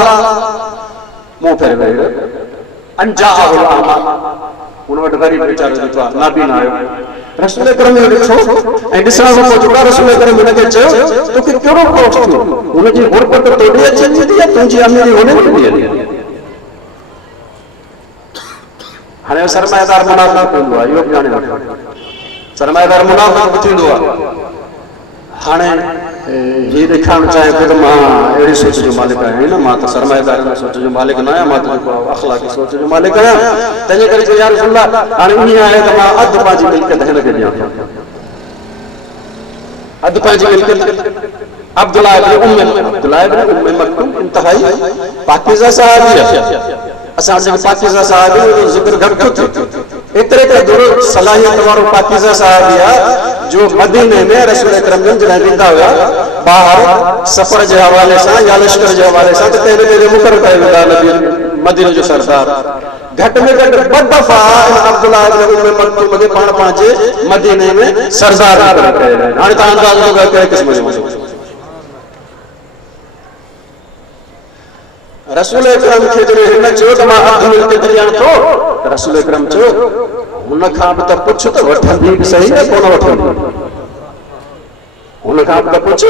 मुंहुं फेरे वेही रहियो। अन जाअहुल अमा हुन वटि ग़रीब वीचारो जेको आहे नाबीना आयो रसूल अकरम ने ॾिठो ऐं ॾिसण खां पोइ जेको रसूल अकरम हिनखे चयो तोखे कहिड़ो खौफ़ थियो हुनजी गुरबत तोॾे अची वेंदी आहे तुंहिंजी अमीरी होॾे वेंदी आहे। हाणे सरमाएदार मुनाफ़िक़ थींदो आहे इहो बि ॼाणे वठो सरमाएदार मुनाफ़िक़ बि थींदो आहे। हाणे हीअ ॾेखारणु चाहे थो त मां अहिड़ी सोच जो मालिक आहियां न मां त सरमाएदार सोच जो मालिक न आहियां मां त जेको अख़लाक़ी सोच जो मालिक आहियां तंहिंजे करे चयो यार रसूल हाणे ईअं आहे त मां अधु पंहिंजी मिल्कियत हिनखे ॾियां अधु पंहिंजी मिल्कियत अब्दुल्लाह इब्न उम्मे मक्तूम इंतहाई पाकीज़ा सहाबी आहे। असां जेके पाकीज़ा सहाबी जो ज़िक्र घटि थो थिए एतिरे त दुरुस्त सलाहियत वारो पाकीज़ा सहाबी आहे जो मदीने में रसूल अकरम जन जॾहिं वेंदा हुआ ॿाहिरि सफ़र जे हवाले सां या लश्कर जे हवाले सां त तेरे तेरे मुक़ररु करे वेंदा मदीने जो सरदार घटि में घटि 2 दफ़ा अब्दुल्लाह इब्न उम्मे मक्तूम खे पाण पंहिंजे मदीने में सरदार मुक़ररु कयो। हाणे तव्हां अंदाज़ो कयो कहिड़े क़िस्म जो रसूल अकरम खे जॾहिं हिन चयो त मां अधु मिल्कियत ॾियां थो त रसूल अकरम चयो हुन खां बि त पुछ त वठंदी बि सही न कोन वठंदी हुन खां बि त पुछ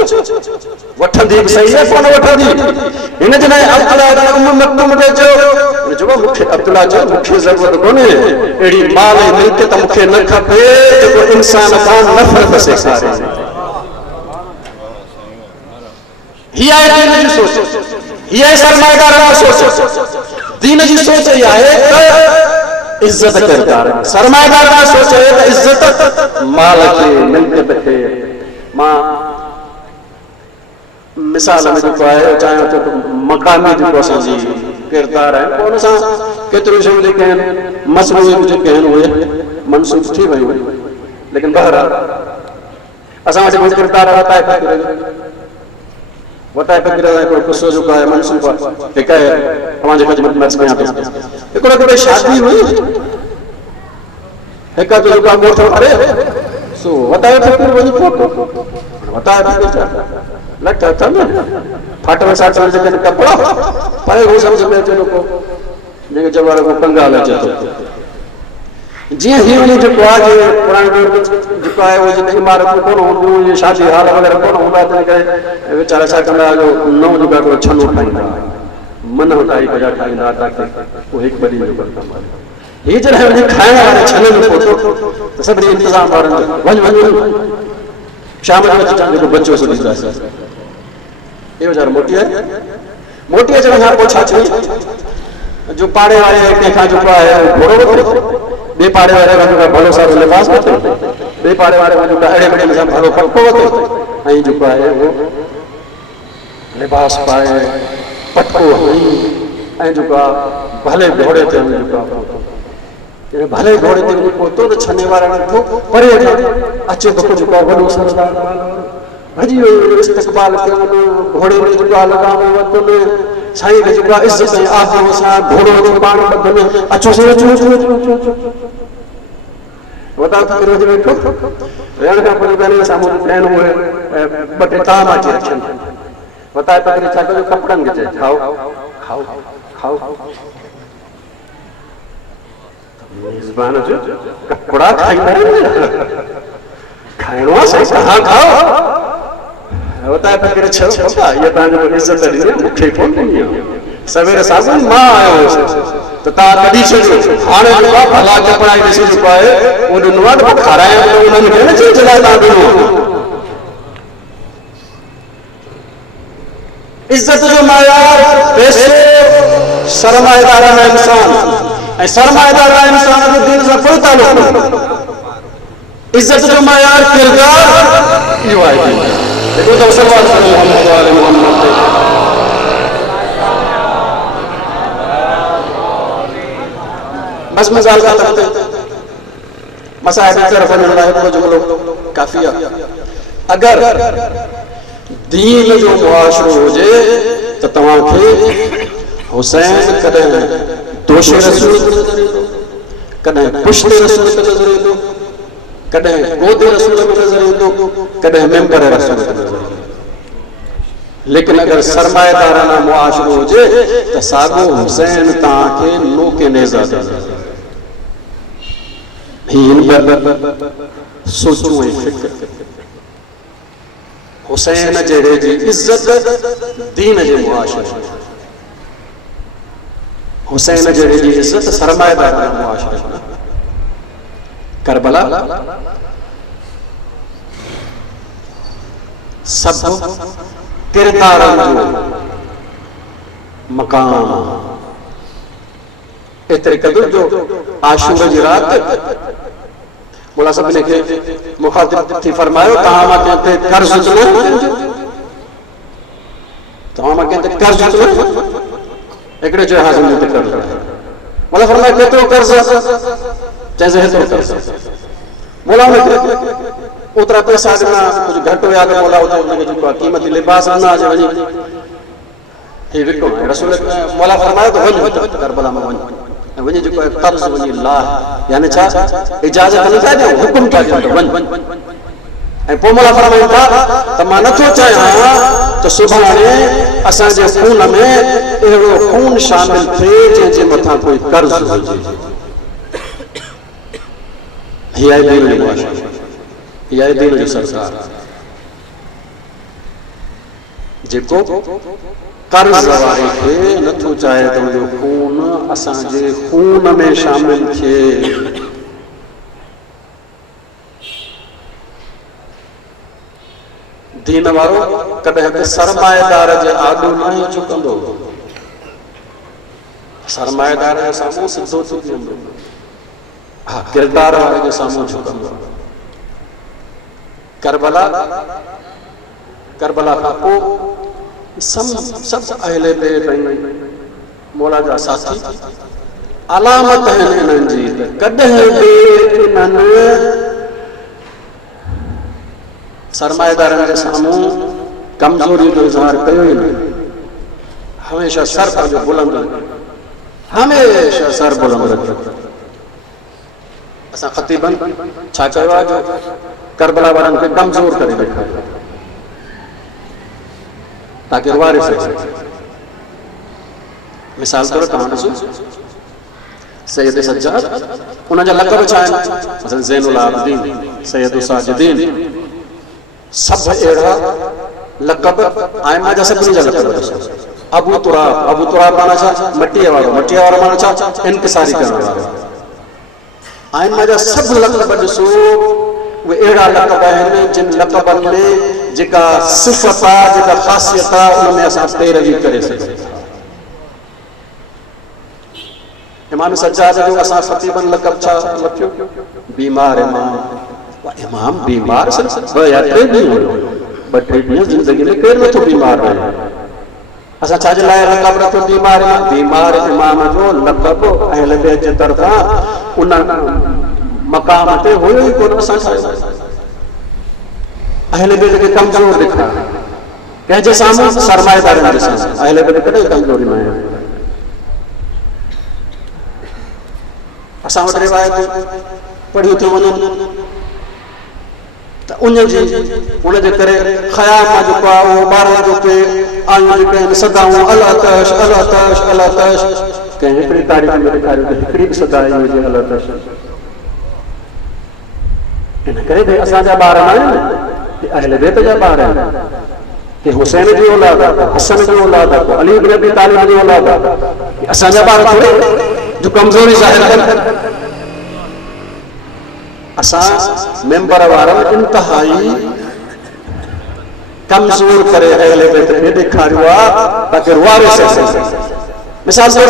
वठंदी बि सही न कोन वठंदी। हिन जॾहिं अब्दुल्लाह इब्न उम्मे मक्तूम खे चयो मूंखे अब्दुल्लाह चयो मूंखे ज़रूरत कोन्हे अहिड़ी माल ऐं मिल्कियत मूंखे न खपे जेको इंसान खां नफ़रत सेखारे। हीअ आहे दीन जी सोच हीअ आहे सरमाएदाराना सोच। दीन जी सोच इहा आहे त इज्जत किरदार सरमाएदाराना सोच आहे त इज्जत माल खे मिल्कियत खे। मां मिसाल में जेको आहे चाहियां थो त मक़ामी जेको असांजी किरदार आहे पोइ हुन सां केतिरियूं शयूं जेके आहिनि मसनूइयूं जेके आहिनि उहे मनसूख थी वियूं लेकिन बहरहाल असां वटि किरदार वटाए फ़क़ीर जो हिकिड़ो क़िसो जेको आहे मनसूब आहे हिकु आहे तव्हांजे ख़िदमत में अर्ज़ु कयां थो। हिकिड़ो केॾे शादी हुई, हिकु जो जेको आहे ॻोठ वारे सो वटाए फ़क़ीर वञी पहुतो। वटाए फ़क़ीर छा लठ हथ में फाटल साटल जेके कपिड़ा पाए उहो सम्झ में अचे थो को जंहिंखे चइबो आहे को कंगाल अचे थो। जीअं ही वञी जेको आहे पुराणे दौर में जेको आहे उहो जेके इमारतूं कोन हूंदियूं, इहे शादी हाल वग़ैरह कोन हूंदा, तंहिं करे वीचारा छा कंदा जो नओं जेको आहे छनो ठाहींदा, मन हटाई बजा ठाहींदा ताकी उहो हिकु ॿ ॾींहं जो कमु आहे। हीअ जॾहिं वञी खाइण वारे छने में पहुतो त सभिनी इंतज़ाम ॿारनि जो वञ शाम जो अची जेको बचो सो ॾींदासीं। इहो वीचारो मोटी अचण खां पोइ छा चई जो पाड़े वारे कंहिंखां जेको आहे घोड़ो वरितो, ॿिए पाड़े वारे खां जेको भलो सारो लिबास वरितो, ॿिए पाड़े वारे खां जेको अहिड़े नमूने सां भलो पटको वरितो ऐं जेको आहे उहो लिबास पाए पटको हणी ऐं जेको आहे भले घोड़े ते जेको आहे भले घोड़े ते वञी पहुतो त छने वारा ॾिठो परे अचे थो जेको आहे वॾो सरदार भॼी वियो इस्तक़बाल कयो, घोड़े में जेको आहे लगाम वरितो साईं खे जेको आहे इज़त ऐं आबरू सां घोड़ो जो पाण ॿधल अचो साईं अचो वॾा फ़क़ीर वञी वेठो वेहण खां पोइ पहिरियों साम्हूं ॿियनि उहे ॿ टे ताम अची रखनि। वॾा फ़क़ीर छा कयो कपिड़नि खे चए खाओ खाओ खाओ मेज़बान जो कपिड़ा खाईंदा आहिनि खाइणो आहे साईं तव्हां खाओ। वॾा फ़क़ीर चयो बाबा इहा तव्हांजो इज़त ॾिनी मूंखे कोन ॾिनी आहे, सवेरे साॻियो मां आयो हुयुसि त तव्हां कढी छॾियो, हाणे जेको आहे भला कपिड़ा ॾिसी जेको आहे उहो ॾिनो आहे त पोइ खारायां थो उन्हनि खे न चई लाइ तव्हां ॾिनो। इज़त जो मयार पैसो सरमाएदार आहे इंसान ऐं सरमाएदार आहे इंसान जो दीन सां कोई तालुक़ न। इज़त जो मयार किरदार इहो आहे। देखो तो सल्लल्लाहु अलैहि मोहम्मद बस मिसाल का तख्ते मसाइब की तरफ वञण लाइ हिकिड़ो जुमिलो काफ़ी आहे। अगर दीन जो मुआशरो हुजे त तव्हांखे हुसैन कॾहिं दोशे रसूल कॾहिं पुश्ते रसूल ते नज़र ईंदो, कॾहिं गोदे रसूल में नज़र ईंदो, कॾहिं मेंबर रसूल में नज़र ईंदो। लेकिन अगर सरमाएदाराना मुआशरो हुजे त साॻो हुसैन तव्हांखे नोके नेज़ा ॾींदो। हिन पर सोचूं ऐं फिक्र हुसैन जहिड़े जी इज़त दीन जे मुआशरे, हुसैन जहिड़े जी इज़त सरमाएदाराना मुआशरे। करबला सब किरदारनि जो मकाम एतिरे क़दुर जो आशूर जी राति मोला सभिनी खे मुखातिब थी फरमायो तव्हां मां कंहिं ते कर्ज़ न, तव्हां मां कंहिं ते कर्ज़ न। हिकिड़े चयो हा ज़मीन ते कर्ज़ आहे। मोला फरमायो केतिरो कर्ज़ आहे? चइसि हेतिरो कर्ज़ आहे। मोला हुनखे ओतिरा पैसा ॾिना, कुझु घटि हुया त मोला उते हुनखे जेको आहे क़ीमती लिबास न हुजे वञी हीउ विकिणो आहे। रसूल मोला फरमायो त वञ करबला में वञ ऐं वञी जेको आहे कर्ज़ वञी लाह, यानी छा इजाज़त न था ॾियूं, हुकुम था ॾियूं त वञ। ऐं पोइ मोला फरमाइनि था त मां नथो चाहियां त सुभाणे असांजे खून में अहिड़ो खून शामिल थिए जंहिंजे मथां कोई कर्ज़ हुजे। हीअ आहे दीन जो मुआशरो, हीअ आहे दीन जो सरकार जेको कर्ज़ वारे खे नथो चाहे त उनजो खून असांजे खून में शामिल थिए। दीन वारो कॾहिं बि सरमाएदार जे आॾो न झुकंदो, सरमाएदार जे साम्हूं सिधो थी वेंदो, हा किरदार वारे जे साम्हूं झुकंदो। करबला खां पोइ सभु अहले बैत मौला जा साथी अलामत आहिनि इन्हनि जी त कॾहिं बि इन्हनि सरमाएदारनि जे साम्हूं कमजोरी जो इज़हार कयो ही नहीं। हमेशा सर पंहिंजो बुलंद रखियो, हमेशा सर बुलंद रखियो। असां ख़तीबन छा कयो आहे जो करबला वारनि खे कमज़ोर करे ॾेखारियो ताकि रुआरे सघे। मिसाल तौर तव्हां ॾिसो सैयद सज्जाद, उनजा लक़ब छा आहिनि? मसलन ज़ैनुल आबिदीन, सैयद साजिदीन, सभु अहिड़ा लक़ब आइमा जा सभिनी जा लक़ब ॾिसो। अबू तुराब माना छा? मटीअ वारो माना छा? इनकिसारी करण वारो। आइमा जा सभु लक़ब ॾिसो, उहे अहिड़ा लक़ब आहिनि जिन लक़बनि में जेका सिफ़त आहे, जेका ख़ासियत आहे, उन में असां पैरवी करे सघूं था। इमाम सज्जाद जो असां ख़तीबन लक़ब छा रखियो? बीमार इमाम। इमाम बीमार ॿ या टे ॾींहं ज़िंदगी में केरु नथो बीमार रहे। असां छाजे लाइ लक़ब रखियो बीमार इमाम? बीमार इमाम जो लक़ब अहल बैत जे तरफ़ां उन मक़ाम ते हुयो ई कोन। असां अहल बैत खे कमज़ोर ॾेखारियो, कंहिंजे साम्हूं? सरमाएदारनि जे साम्हूं। अहल बैत कॾहिं कमज़ोरी न आहे। असां वटि रिवायत पढ़ियूं थियूं वञनि त उनजे करे ख़याम जेको आहे उहो ॿारनि जो पे आयूं जेके आहिनि सदाऊं अला तश अला तश अला तश। कंहिं हिकिड़ी तारीख़ में ॾेखारियो त हिकिड़ी बि सदा आई हुजे अला तश। इन करे भई असांजा ॿार न आहिनि, अहल बैत जा ॿार आहिनि, कि हुसैन जी औलाद आहे, हसन जी औलाद आहे, अली इब्न अबी तालिब जी औलाद आहे। असांजा ॿार थोरे जो कमज़ोरी ज़ाहिर कनि। असां मेंबर वारनि इंतहाई कमज़ोर करे अहल बैत खे ॾेखारियो आहे ताकि रुआरे सघे। मिसाल तौर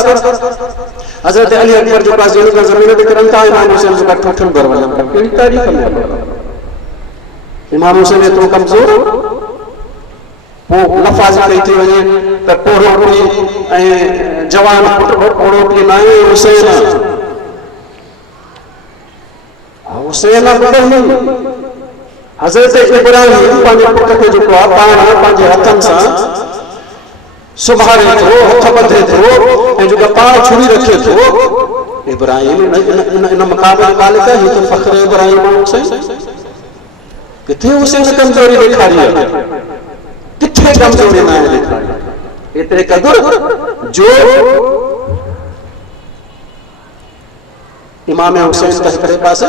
हज़रत अली अकबर जो ज़मीन ते करनि था, इमाम हुसैन जो ठठन भर वञनि था। कहिड़ी तारीख़ में इमाम हुसैन एतिरो कमज़ोर? पोइ लफ़ाज़ कई थी वञे त कोड़ोटी ऐं जवान कोड़ोटी न आहे, हुसैन हुसैन हज़रत इब्राहिम पंहिंजे पुट खे जेको आहे पाण पंहिंजे हथनि सां सुभाणे थो, हथ ॿधे थो ऐं जेका पाण छुरी रखे थो। इब्राहिम इन मक़ाम जो मालिक आहे। हीअ त फ़ख्र इब्राहिम हुसैन। किथे हुसैन कमज़ोरी ॾेखारी आहे? किथे कमज़ोरी न आहे ॾेखारी? एतिरे क़दुरु जो इमाम हुसैन त हिकिड़े पासे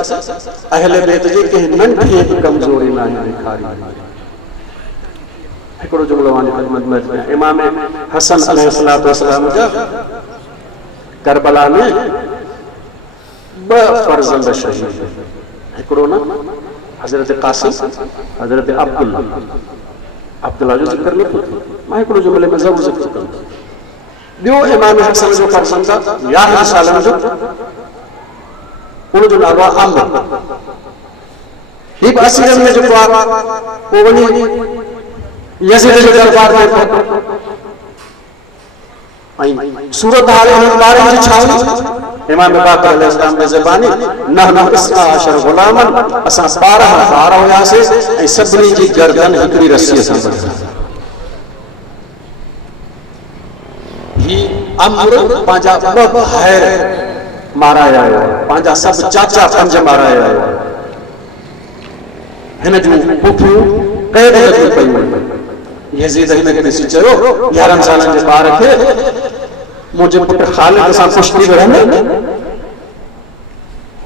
अहल बैत जी कंहिं नंढी बि कमज़ोरी न आहे ॾेखारी। हिकिड़ो जुमिलो मुंहिंजी ख़िदमत में अचे। इमाम हसन अलैहिस्सलाम जा करबला में 2 फर्ज़ंद शहीद। हिकिड़ो न हज़रत कासिम, हज़रत अब्दुल्ला जो ज़िक्र न थियो। मां हिकिड़ो जुमिले में ज़रूरु ज़िक्र कंदुमि। ॿियो इमाम हसन जो फर्ज़ंद 11 सालनि जो, उनजो नालो आहे अमर। हीअ बि असीरनि में जेको आहे पोइ वञी यज़ीद जे दरबार में पहुतो ऐं सूरत हाल हिननि ॿारनि जी छा हुई? इमाम बाक़र अलैहिस्सलाम जी ज़बानी नहनु 12 ग़ुलामन, असां 12 ॿार हुयासीं ऐं सभिनी जी गर्दन हिकिड़ी रसीअ सां ॿधी। ही अमर पंहिंजा 2 भाइर माराया आयो, पंहिंजा सभु चाचा 5 माराया आयो। हिन जूं पुफियूं क़ैद लॻी पयूं। यज़ीद हिनखे ॾिसी चयो 11 सालनि जे ॿार खे मुंहिंजे पुट ख़ालिद सां कुश्ती विढ़ंदे?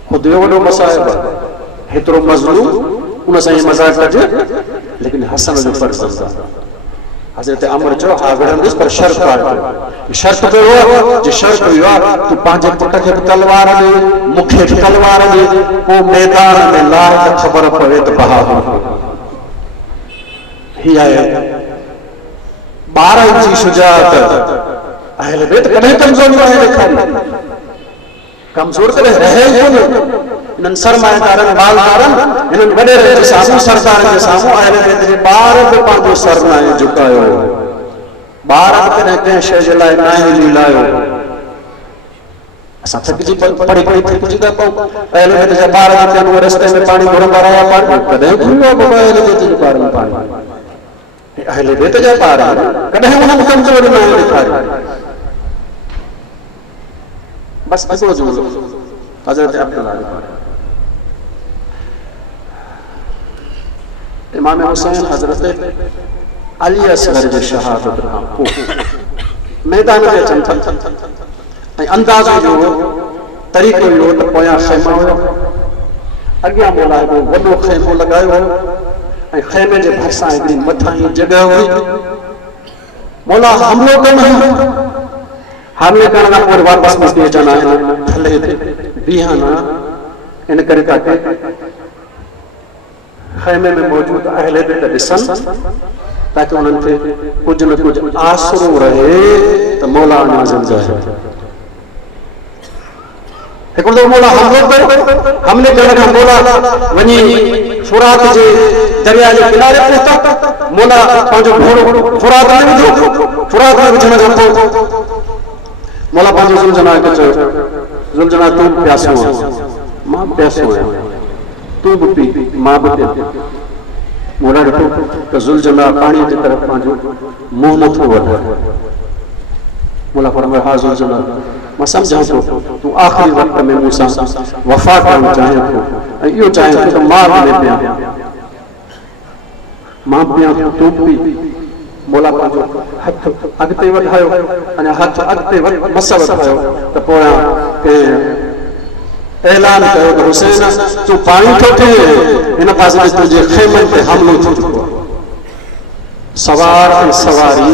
ख़ुदि जो वॾो मसाइब आहे, हेतिरो मज़लूम, उन सां ई मज़ाक कजे। लेकिन हसन जो फर्ज़ आहे। हज़रत अमर चयो हा विढ़ंदुसि, पर शर्त आहे। शर्त कयो जे शर्त इहो आहे तूं पंहिंजे पुट खे बि तलवार ॾे, मूंखे बि तलवार ॾे, पोइ मैदान में लार त ख़बर पवे त बहादुर। हीअ आहे 12 जी शुजाअत। अहल बैत कॾहिं कमज़ोर न आहे ॾेखारी। कमज़ोर कॾहिं रहे ई कोन। इन्हनि सरमाएदारनि, मालदारनि, इन्हनि वॾेरनि जे साम्हूं, सरदारनि जे साम्हूं अहल बैत जे ॿार बि पंहिंजो सर न आहे झुकायो। ॿार बि कॾहिं कंहिं शइ जे लाइ न आहे लीलायो। असां थकिजी पढ़ी थकिजी था पऊं। अहल बैत जा ॿार जेके आहिनि उहे रस्ते में पाणी घुरंदा रहिया, पाणी कॾहिं घुरियो आहे बाबा अहल बैत जे ॿारनि पाणी? अहले बैत जा पार कॾहिं उन्हनि कमज़ोरी न ॾेखारी। बस हिकिड़ो जुमलो हज़रत अब्दुल्लाह इमाम हुसैन हज़रत अली असगर जे शहादत खां पोइ मैदान में अचनि था ऐं अंदाज़ो जो तरीक़ो इहो त पोयां ख़ैमा हुयो, अॻियां मौला जो वॾो ख़ैमो लॻायो हुयो ऐं ख़ैमे जे भरिसां हिकिड़ी मथां ई जॻह हुई। मौला हमिलो कनि, हमले करण खां पोइ वापसि मोटी अचनि आहिनि थले ते बीहन इन करे ताके ख़ैमे में मौजूद अहले बैत ॾिसनि ताकि उन्हनि खे कुझु न कुझु आसरो रहे त मौला नाज़िल जाए। हिकिड़ो मौला हमलो कयो, हमले करण खां मौला वञी फुरात जे दरिया जे किनारे पहुता। मौला पंहिंजो घोड़ो फुरात में विधो, फुरात में विझण खां पोइ मौला पंहिंजो ज़ुल्जना खे चयो, ज़ुल्जना तूं प्यासो आहे, मां प्यासो आहियां, तूं बि पी मां बि पियां। मौला ॾिठो त ज़ुल्जना पाणीअ जी तरफ़ पंहिंजो मुंहुं नथो वधाए। मौला फरमायो, हा ज़ुल्जना मां सम्झां थो तूं आख़िरी वक़्त में मूं सां वफ़ा करणु चाहिं थो ऐं इहो चाहिं थो त मां बि पियां, मां पियां तूं पी। मौला पंहिंजो हथ अॻिते वधायो, अञा हथ अॻिते मस वधायो त पोयां कंहिं ऐलान कयो त हुसैन तूं पाणी थो थिए, हिन पासे में तुंहिंजे ख़ैमनि ते हमिलो थी चुको आहे। सवार ऐं सवारी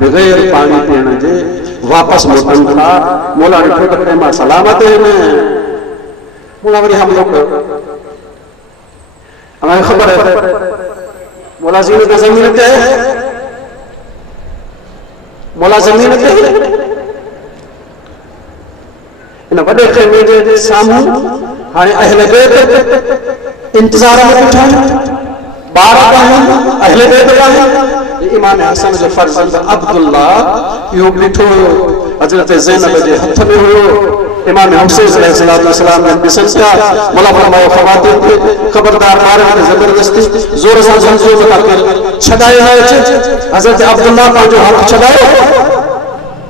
बग़ैर पाणी पीअण जे वापसि मोटनि था। मौला ॾिठो त ख़ैमा सलामत आहिनि। मौला वरी हमिलो कयो। हमें ख़बर है मौला ज़मीन ते ज़मीन ते मौला ज़मीन ते इन वॾे ख़ैमे जे साम्हूं हाणे अहले बैत इंतज़ार में वेठा आहिनि, ॿार आहिनि, अहले बैत आहिनि। इमाम हसन जो फर्ज़ंद अब्दुल्ला इहो ॾिठो हुयो, हज़रत ज़ैनब जे हथ में हुयो। इमाम हुसैन अलैहिस्सलाम ने ॾिसनि था। मौला फरमायो ख़वातीन खे ख़बरदार ॿारनि खे ज़बरदस्ती ज़ोर सां ज़ंजीर में ताक़त छॾाए न अचे। हज़रत अब्दुल्ला पंहिंजो हथ छॾायो,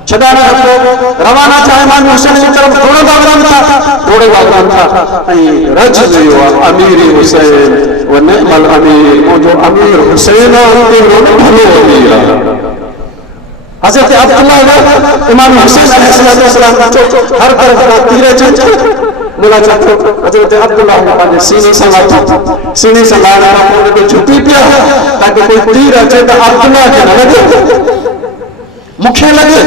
छॾाइण खां पोइ रवाना थिया इमाम हुसैन जी तरफ़ दौड़ंदा वञनि था, दौड़ंदा वञनि था ऐं रज वियो आहे अमीर हुसैन व निअमल अमीर, मुंहिंजो अमीर हुसैन भलो अमीर आहे। हज़रत अब्दुल्ला इमाम हुसैन अलैहिस्सलाम हर तरफ़ खां तीर अचनि। मौला चयो हज़रत अब्दुल्ला पंहिंजे सीने सां लाथो, सीने सां लाहिण खां पोइ उनखे झुकी पिया ताकि कोई तीर अचे त अब्दुल्ला खे न लॻे, मूंखे लॻे।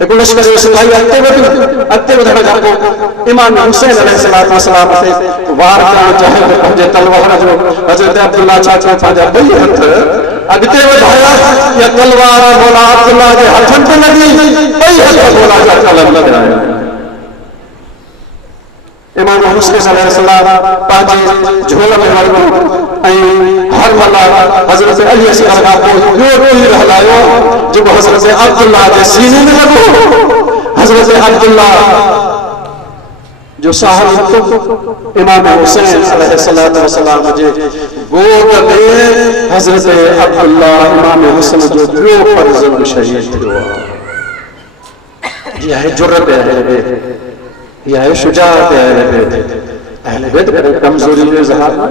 हिकु लश्कर जो सिपाही अॻिते वधण खां पोइ इमाम हुसैन अलैहिस्सलाम ते वार करणु चाहे त पंहिंजे तलवार जो हज़रत अब्दुल्ला छा कयो, पंहिंजा ॿई हथ अॻिते वधाया, या तलवार मौला अब्दुल्ला जे हथनि ते लॻी, ॿई हथ मौला जा कलम लॻाया। इमाम हुसैन अलैहिस्सलाम पंहिंजे झोल में वञो ऐं हर महिल हज़रत अली असगर खां पोइ ॿियो तीर हलायो जेको हज़रत अब्दुल्ला जे सीने में लॻो। हज़रत अब्दुल्ला जो साहब इमाम हुसैन अलैहिस्सलाम जे गोद में हज़रत अब्दुल्ला इमाम हुसैन जो ॿियो फर्ज़ंद शहीद थियो आहे। इहा आहे जुर्रत अहले बैत, इहा आहे शुजाअत अहले बैत। अहले बैत कॾहिं कमज़ोरी जो इज़हार न,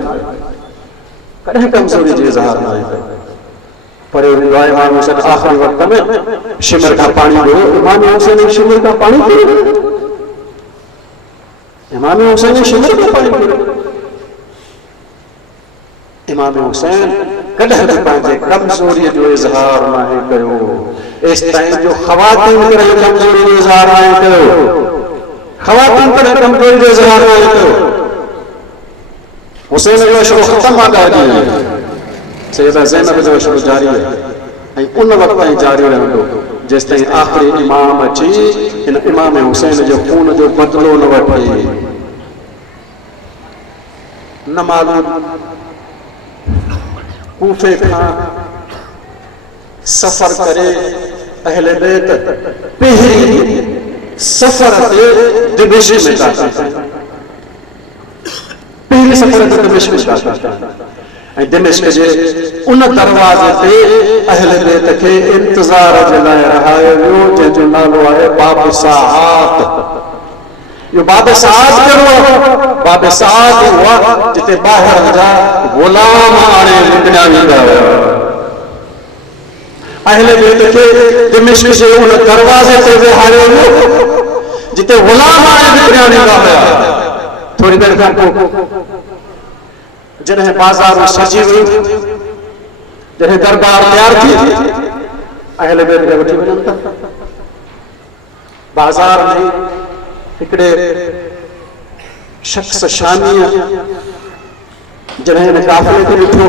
कॾहिं कमज़ोरी जो इज़हार न आहे। पर इमाम हुसैन आख़िरी वक़्त में शिमर का पानी घुरो, इमाम हुसैन शिमर का पानी पीओ, इमाम हुसैन शिमर का पानी पीओ। इमाम हुसैन कॾहिं बि पंहिंजे कमज़ोरीअ जो इज़हार न आहे कयो, एसि ताईं जो ख़वातीन कॾहिं कमज़ोरी जो इज़हार न आहे कयो, ख़वातीन कॾहिं कमज़ोरी जो इज़हार न आहे कयो। हुसैन जो अशरो ख़त्म आहे, सैयदा ज़ैनब जो अशरो जारी आहे ऐं उन वक़्त ताईं जारी रहंदो जेसि ताईं आख़िरी इमाम अची हिन इमाम हुसैन जो खून जो बदिलो न वठे। न मालूम कूफे खां सफ़र करे अहले बैत पहिरीं सफ़र ते दिमिश्क में दाख़िल थिया, पहिरीं सफ़र ते दिमिश्क में दाख़िल थिया दिमिश्क जे उन दरवाज़े ते अहले बैत खे इंतज़ार जे लाइ रहायो वियो जंहिंजो नालो आहे बाब साआत। यो बाब साआत कहिड़ो आहे? बाब साआत हुआ जिते ॿाहिरि जा ग़ुलाम हाणे विकिणिया वेंदा हुआ। अहले बैत खे दिमिश्क जे उन दरवाज़े ते वेहारियो वियो जिते ग़ुलाम हाणे विकिणिया वेंदा हुआ। थोड़ी देर खां पोइ जॾहिं बाज़ार सजी वियो, जॾहिं दरबार तैयार थी, अहले बैत खे वठी वञनि था। बाज़ार में हिकिड़े शख्स शामीअ जॾहिं हिन काफ़िले खे ॾिठो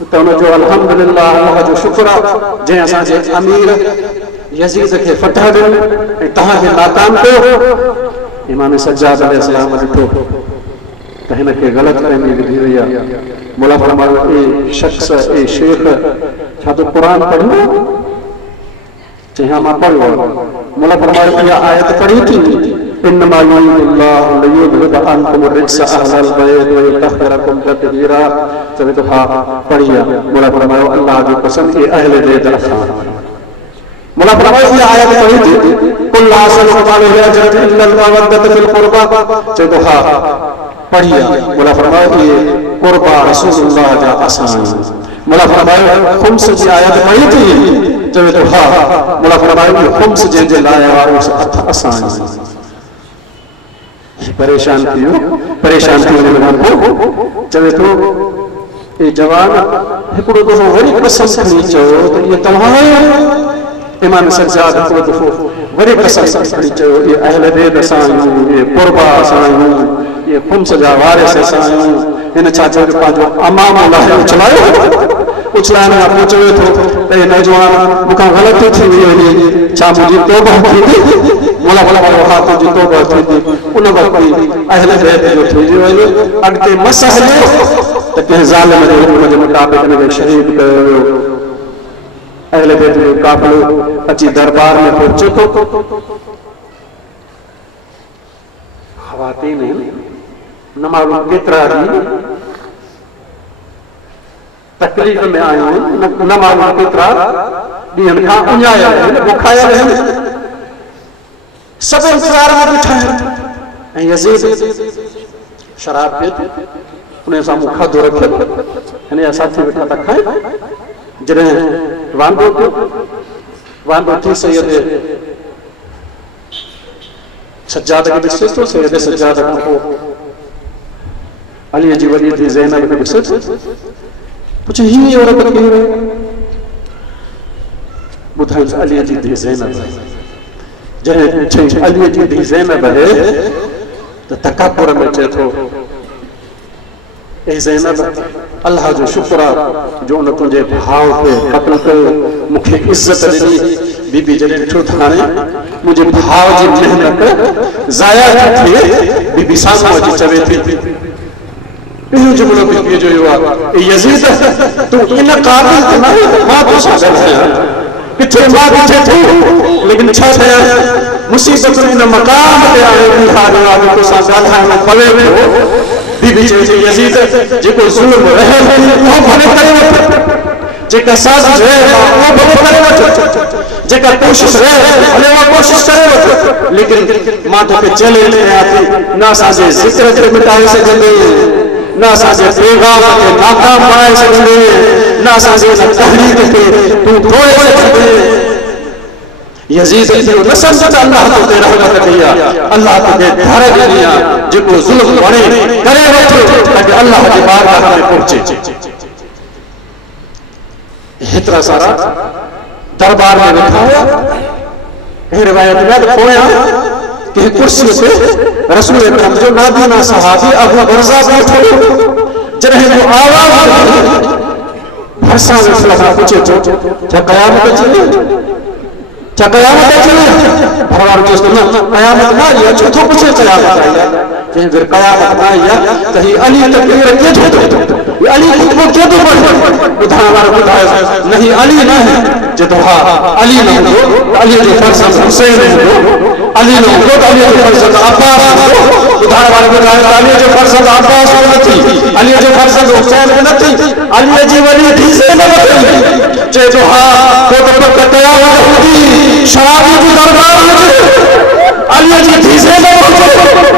त हुनजो अल्हम्दुलिल्लाह, अल्लाह जो शुक्र आहे जंहिं असांजे अमीर यज़ीद खे फतह ॾिनो ऐं तव्हांखे नाकाम कयो। इमाम सज्जाद अलैहिस्सलाम ॾिठो त हिनखे ग़लति फहमी विधी वई आहे। मौला फरमायो, ए शख्स, ए शेख, छा तो क़ुर पढ़ियो? चई हा मां पढ़ियो आहे। मौला फरमायो, इहा आयत पढ़ी थी, इन्नमा युरिदुल्लाहु लियुज़हिब अन्कुम रिज्स अहलल बैत व युतहिरकुम तत्हीरा। चवे तो हा पढ़ी आहे। मौला फरमायो, अल्लाह जो कसम, ये अहले बैत असान। मौला फरमायो, इहा आयत पढ़ी थी, कुल ला असलुकुम अलैहि अजरन इल्लल मवद्दत फिल क़ुरबा। चवे तो हा पढ़ी आहे। मौला फरमायो, ये क़ुरबा रसूलुल्लाह जा आसान। मौला फरमायो, खुम्स जी आयत पढ़ी थी? चवे तो हा। मौला फरमायो, ये खुम्स जंहिंजे लाइ आहे उस आसान। परेशान थी वियो, परेशान थी वञण खां पोइ चवे तो, ए जवान, हिकिड़ो दफ़ो वरी कसम खणी चयो त इहे तव्हां आहियो। इमाम सज्जाद हिकिड़ो दफ़ो वरी कसम खणी चयो, इहे अहले बैत असां आहियूं, इहे क़ुरबा असां आहियूं, ये खुम्स जा वारिस असां आहियूं। हिन छा चयो, पंहिंजो अमाम उछलायो। उछलाइण खां पोइ चवे थो त हे नौजवान, मूंखां ग़लती थी वई हुई, छा मुंहिंजी तौबा थींदी? मौला फरमायो, हा तुंहिंजी तौबा थींदी। उन वक़्तु अहले बैत जो थी वियो। अॻिते मस हलियो त कंहिं ज़ालिम जे हुक्म जे मुताबिक़ हिनखे शहीद कयो वियो। अहले बैत जो काफ़िलो अची दरबार में पहुचे थो। ख़वातीन न मालूम केतिरा ॾींहं तकलीफ़ में आयूं आहिनि, न मालूम केतिरा ॾींहंनि खां उञाया आहिनि, बुखाया आहिनि, सभु इंतज़ार में बीठा आहिनि। ऐं यज़ीद शराब पिए थो, उन साम्हूं खाधो रखियो, हिन जा साथी वेठा था खाइनि। जॾहिं वांदो थियो, वांदो थी सैयद सज्जाद खे ॾिसे थो। सैयद सज्जाद खां पोइ अली जी वॾी थी ज़ैनब खे ॾिसे थो। पुछे, हीअ औरत केरु आहे? ॿुधायूंसि, अली जी धीउ ज़ैनब। जॾहिं चई अली जी धीउ ज़ैनब आहे त तकापुर में चए थो, ए ज़ैनब, अल्लाह जो शुक्र आहे जो उन तुंहिंजे भाउ खे क़त्ल कयो, मूंखे इज़त ॾिनी। बीबी जॾहिं ॾिठो त हाणे मुंहिंजे भाउ जी महिनत ज़ाया थी थिए, बीबी साम्हूं अची चवे थी, पहिरियों जुमिलो बीबीअ जो इहो आहे, ए यज़ीद, तूं इन क़ाबिल त न आहीं त मां तोसां ॻाल्हायां। किथे मां किथे तूं, लेकिन छा कयां, मुसीबत इन मक़ाम ते आहे तोसां ॻाल्हाइणो पवे पियो। बीबी चए थी, यज़ीद, जेको ज़ुल्म रहे उहो भले करे वठ, जेका साज़िश रहे उहो भले करे वठ, जेका कोशिश रहे भले उहा कोशिश करे वठ, लेकिन मां तोखे चैलेंज कयां थी, न असांजे ज़िक्र खे मिटाए सघंदे, न असांजे पैगाम खे नाकाम बणाए सघंदे, न असांजे हिन तहरीक खे तूं तोड़े सघंदे। यज़ीद इहो न सम्झ त अल्लाह तोते रहमत कई आहे, अल्लाह तोखे धार ॾिनी आहे, जेको ज़ुल्म वणे करे वठ ताकि अल्लाह जे बारगाह में पहुचे। हेतिरा सारा दरबार में वेठा हुआ। हे रिवायत में पोयां कि कुर्सी ते रसूल अकरम जो नाबीना सहाबी अबू बरज़ा बैठो। जॾहिं वो आवाज़ भरसां वेठल खां पुछे थो, छा क़यामत अची वई? छा क़यामत अची वई? भॻवान चयोसि त न, क़यामत न आई आहे। छो थो पुछे क़यामत आई आहे? चईं फिर क़यामत न आई आहे त ही अली तकबीर कीअं थो थिए? अली ख़ुतबो कीअं थो पढ़े? ॿुधाइण वारो ॿुधायो, नहीं अली न है। जे तो हा अली न हूंदो त अली जो फर्ज़ंद हुसैन हूंदो, अली न हूंदो त अली जो फर्ज़ंद अब्बास हूंदो। ॿुधाइण वारो ॿुधायो त अलीअ जो फर्ज़ंद अब्बास बि न थी, अलीअ जो फर्ज़ंद हुसैन बि न थी, अलीअ जी वॾी धीसे न वठी चए थो हा को त पक तयार हूंदी शराबी जी दरबार हुजे अलीअ जी धीसे न पहुचे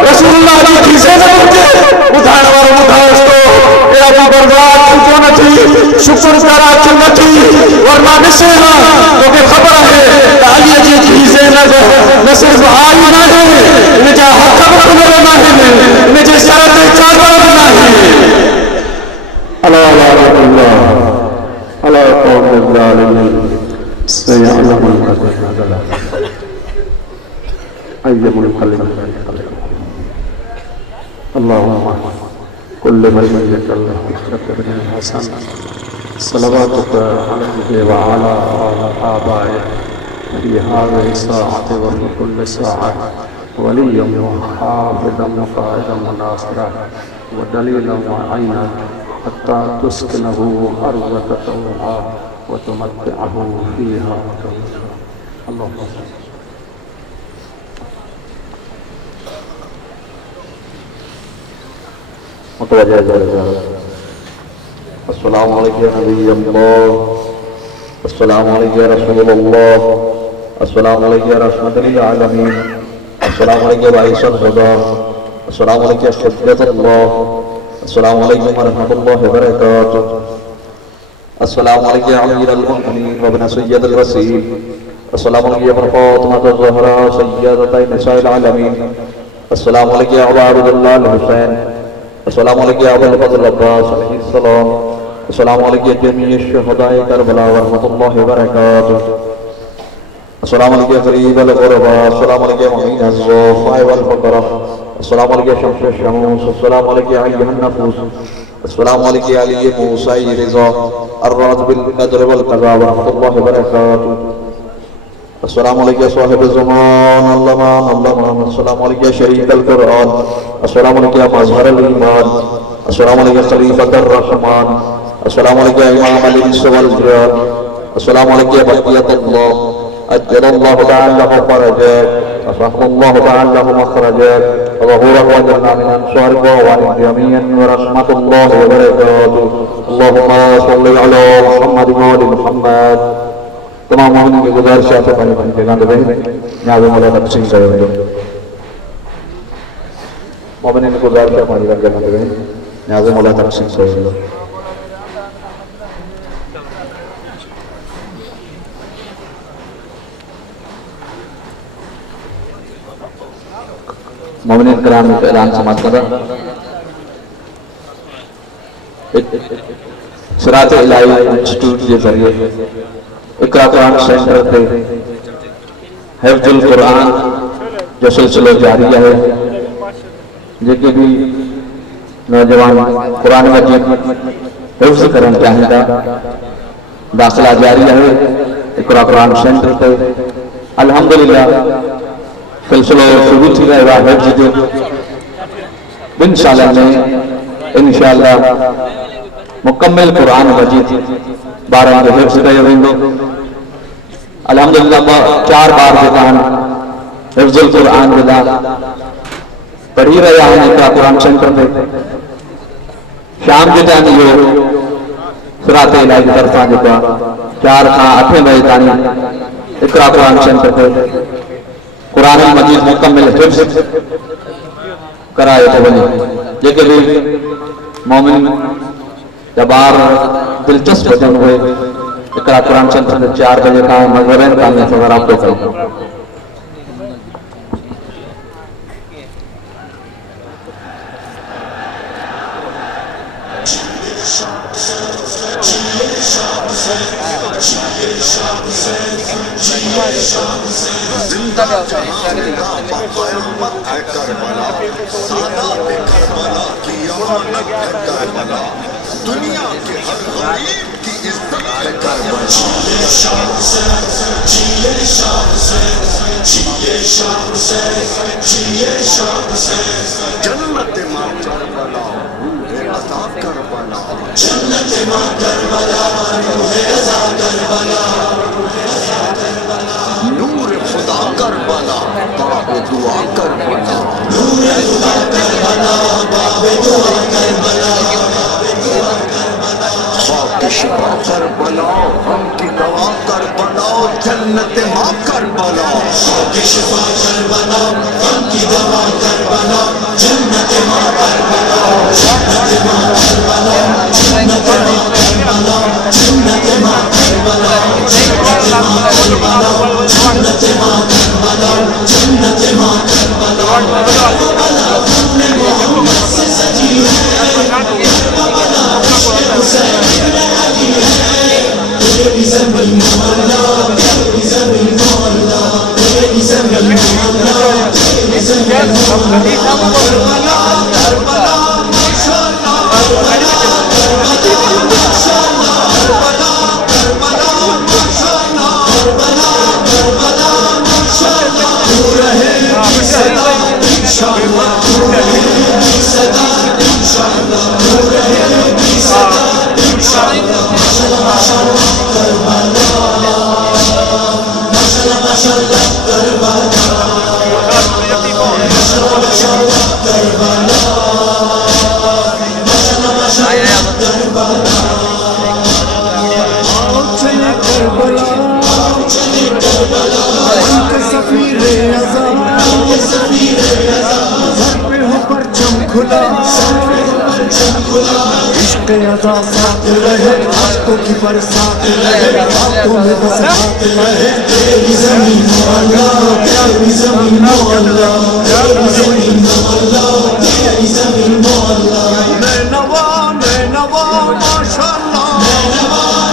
रसूलुल्लाह जी धीसे न पहुचे ॿुधाइण वारो ॿुधायोसि तो एड़ा बि बर्बाद छो न थी शुक्र करा छो न थी वरना ॾिसे हा तोखे ख़बर आहे त अलीअ जी धीसे न सिर्फ़ आई न आहे इन जा हथ बि खुलियल न आहिनि इन जे सर ते चादर बि न आहे अला लानतुल्लाह अला कौमिल ज़ालिमीन सयअलमुल अय्युल खलील अल्लाहुम्मा कुल्ल मन यतल्लाहु हसन सलवातुक अलैहि व अला आबाए في هذه الساعة وفي كل ساعة وليا وحافظا وقائدا وناصرا ودليلا وعينا حتى تسكنه أرضك طوعا وتمتعه فيها طوعا. اللهم अस्सलामु अलैकुम या नबी अल्लाह, अस्सलामु अलैकुम या रसूल अल्लाह, अस्सलामु अलैकुम या रहमतुल लिल आलमीन, अस्सलामु अलैकुम या ईसा खुदा, अस्सलामु अलैकुम या हुज्जत अल्लाह, अस्सलामु अलैकुम व रहमतुल्लाहि व बरकातुहू, अस्सलामु अलैकुम या अमीरुल मुमिनीन व इब्न सय्यदुल वसील, अस्सलामु अलैकुम या फातिमा अज़-ज़हरा सय्यदतै निसाइल आलमीन, अस्सलामु अलैकुम या अबूबकर हुसैन, अस्सलामु अलैकुम या अबुल फज़ल अब्बास अलैहिस्सलाम, अस्सलामु अलैकुम या जमीअ शुहदाए करबला व रहमतुल्लाहि व बरकातुहू, अस्सलामु अलैकुम या क़रीबल ग़ुरबा, अस्सलामु अलैकुम या मुईन अज़्ज़ाफ़ा वल फ़क़रा, अस्सलामु अलैकुम या शम्स शमूस, अस्सलामु अलैकुम या अय्युहन नफ़ूस, अस्सलामु अलैकुम या अली मूसा रिज़ा अर्राज़ बिल क़द्र वल क़ज़ा व रहमतुल्लाहि व बरकातुहू, अस्सलामु अलैकुम या साहिब ज़मान अल्लमान अल्लमान, अस्सलामु अलैकुम या शरीकल क़ुरआन, अस्सलामु अलैकुम या मज़हरल ईमान, अस्सलामु अलैकुम या खलीफ़तुर रहमान, अस्सलामु अलैकुम या इमामल इंस वल जिन, अस्सलामु अलैकुम या बक़ियतुल्लाह अज्जलल्लाहु तआला फ़रजक अफ़रहल्लाहु तआला मख़रजक व ज़हूरक व जन्ना मिन अंसारिक व वालिद जमीअन व रहमतुल्लाहि व बरकातुहू। अल्लाहुम्मा सल्लि अला मुहम्मद व आलि मुहम्मद। तमाम मोमिन की गुजारिश है पानी पानी के गाने में यहाँ पे मौला तक़सीम करे हुए मोमिन की गुजारिश है पानी के गाने में यहाँ पे मौला तक़सीम करे हुए मोमिन कराम का ऐलान समाप्त कर सिरात इलाही इंस्टीट्यूट के जरिए इक़रा कुरान सेंटर पे हिफ्ज़ुल कुरान जो सिलसिलो जारी है जेके भी नौजवान कुरान मजीद हिफ्ज़ करना चाहींदा दाखिला जारी है इक़रा कुरान सेंटर पे अल्हम्दुलिल्लाह सिलसिलो शुरू थी रहियो आहे हिफ्ज़ जो 2 सालनि में इंशाअल्लाह मुकम्मल कुरान मजीद ॿारनि जो हिफ्ज़ कयो वेंदो। अल्हम्दुलिल्लाह 4 बार जेका आहिनि हिफ्ज़ुल कुरान जे लाइ पढ़ी रहिया आहिनि इक़रा कुरान सेंटर ते। शाम जे टाइम इहो सिरात इलाही जी तरफ़ां जेको आहे 4 खां 8 बजे ताईं इक़रा कुरान सेंटर ते कुरान मजीद मुकम्मल हिफ्ज़ करायो थो वञे। जेके भी मोमिन या ॿार दिलचस्प हुजनि उहे इक़रा कुरान सेंटर ते 4 बजे खां मग़रिब ताईं असां राब्तो कयूं। दुनिया के हर गरीब की इज्जत है करबला। जन्नत मां करबला रूहे अज़ा करबला, जन्नत मां करबला रूहे अज़ा करबला, नूर खुदा करबला बाब दुआ करबला, नूर खुदा करबला शिफा करबला, गम की दवा करबला, जन्नत मां करबला, जन्नत मां करबला, जन्नत मां करबला, जन्नत मां करबला, जन्नत मां करबला, जन्नत मां करबला, जन्नत मां करबला, करबला खून मोहम्मद से सजी है, करबला हुसैन इब्न अली है, तेरी ज़मीन मौला, तेरी ज़मीन मौला, तेरी ज़मीन मौला, तेरी ज़मीन मौला, करबला करबला माशाअल्लाह, करबला माशाअल्लाह, करबला करबला माशाअल्लाह, करबला करबला माशाअल्लाह, तू रहेगी सदा इंशाअल्लाह, तू रहेगी सदा इंशाअल्लाह, तू रहेगी सदा इंशाअल्लाह, माशाअल्लाह माशाअल्लाह करबला, माशाअल्लाह माशाअल्लाह करबला, माशाअल्लाह माशाअल्लाह करबला, माशाअल्लाह माशाअल्लाह करबला, आओ चले करबला, आओ चले करबला, उनके सफीरे अज़म, उनके सफीरे अज़म, सर पे हो परचम खुला, सर पे हो परचम खुला, इश्क़ अज़ा साथ रहे, आशिकों की बरसात रहे, आंखों में बरसात रहे, तेरी ज़मीन मौला, तेरी ज़मीन मौला, तेरी ज़मीन मौला, तेरी ज़मीन मौला, मैं नवा माशाअल्लाह,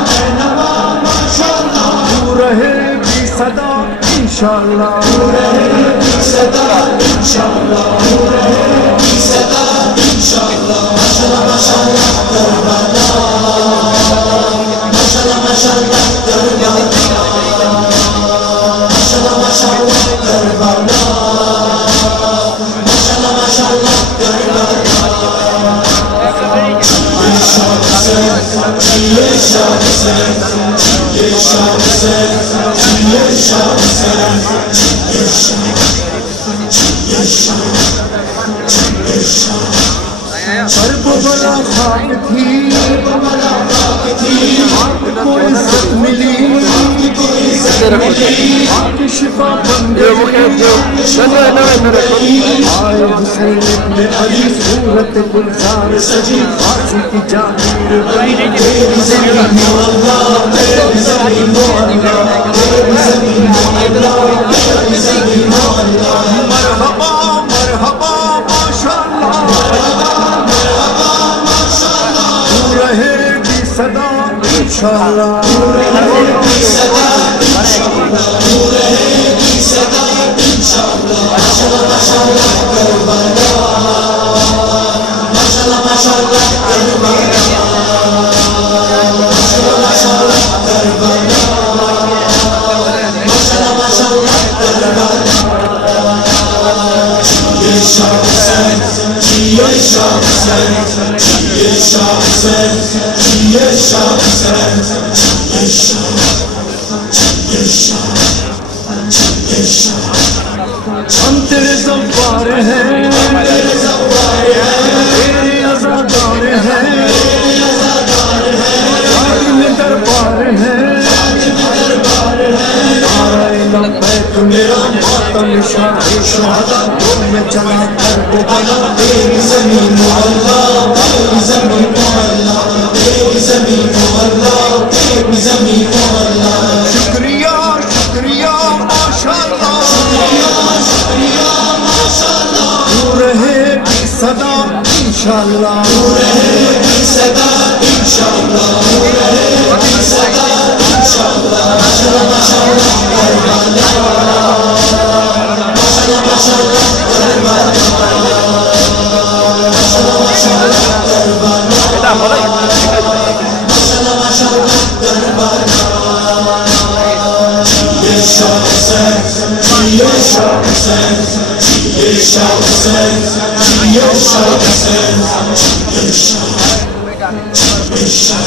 मैं नवा माशाअल्लाह, तू रहेगी सदा इंशाअल्लाह, तू रहेगी सदा इंशाअल्लाह, तू रहेगी सदा इंशाअल्लाह, माशाअल्लाह माशाअल्लाह करबला, माशाअल्लाह माशाअल्लाह करबला, माशाअल्लाह माशाअल्लाह करबला, माशाअल्लाह माशाअल्लाह करबला, ये शाह हुसैन, ये शाह हुसैन, ये शाह हुसैन, ये शाह हुसैन, ये शाह, ये शाह, ये शाह, करबला खाक थी, करबला खाक थी, आपको इज्जत मिली, आपको इज्जत मिली, आपकी शिफा बन गई, आए हुसैन इब्न अली, सूरत गुलजार सजी, आसी की जागीर बनी, तेरी ज़मीन मौला, तेरी ज़मीन मौला, तेरी ज़मीन मौला, तेरी ज़मीन मौला, मरहबा मरहबा माशाअल्लाह, मरहबा मरहबा माशाअल्लाह, तू रहेगी सदा इंशाअल्लाह, तू रहेगी सदा इंशाअल्लाह, तू रहेगी सदा इंशाअल्लाह, माशाअल्लाह माशाअल्लाह करबला, माशाअल्लाह माशाअल्लाह करबला, माशाअल्लाह माशाअल्लाह करबला, माशाअल्लाह माशाअल्लाह करबला, ये शाह हुसैन, ये शाह हुसैन, ये शाह हुसैन, ये शाह हुसैन, ये शाह, ये शाह, ये शाह, हम तेरे ज़व्वार हैं, तेरे ज़व्वार हैं, तेरे अज़ादार हैं, तेरे अज़ादार हैं, हाकिम दरबार हैं, हाकिम दरबार हैं, नाराए लब्बैक मेरा मातम शाहे शुहदा, तुम में चला करबला, तेरी ज़मीन मौला, तेरी ज़मीन मौला, तेरी ज़मीन मौला, तेरी ज़मीन मौला, शुक्रिया शुक्रिया माशाअल्लाह, शुक्रिया शुक्रिया माशाअल्लाह, तू रहेगी सदा इंशाअल्लाह, तू रहेगी सदा इंशाअल्लाह, तू रहेगी सदा इंशाअल्लाह, माशाअल्लाह माशाअल्लाह करबला, माशाअल्लाह माशाअल्लाह करबला, माशाअल्लाह माशाअल्लाह करबला, माशाअल्लाह माशाअल्लाह करबला, ये शाह हुसैन, ये शाह हुसैन, ये शाह हुसैन, ये शाह हुसैन, ये शाह, ये शाह,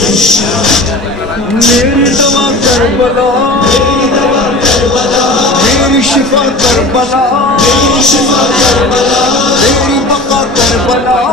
ये शाह, मेरी दवा करबला, मेरी दवा करबला, मेरी शिफा करबला, मेरी शिफा करबला, मेरी बका करबला।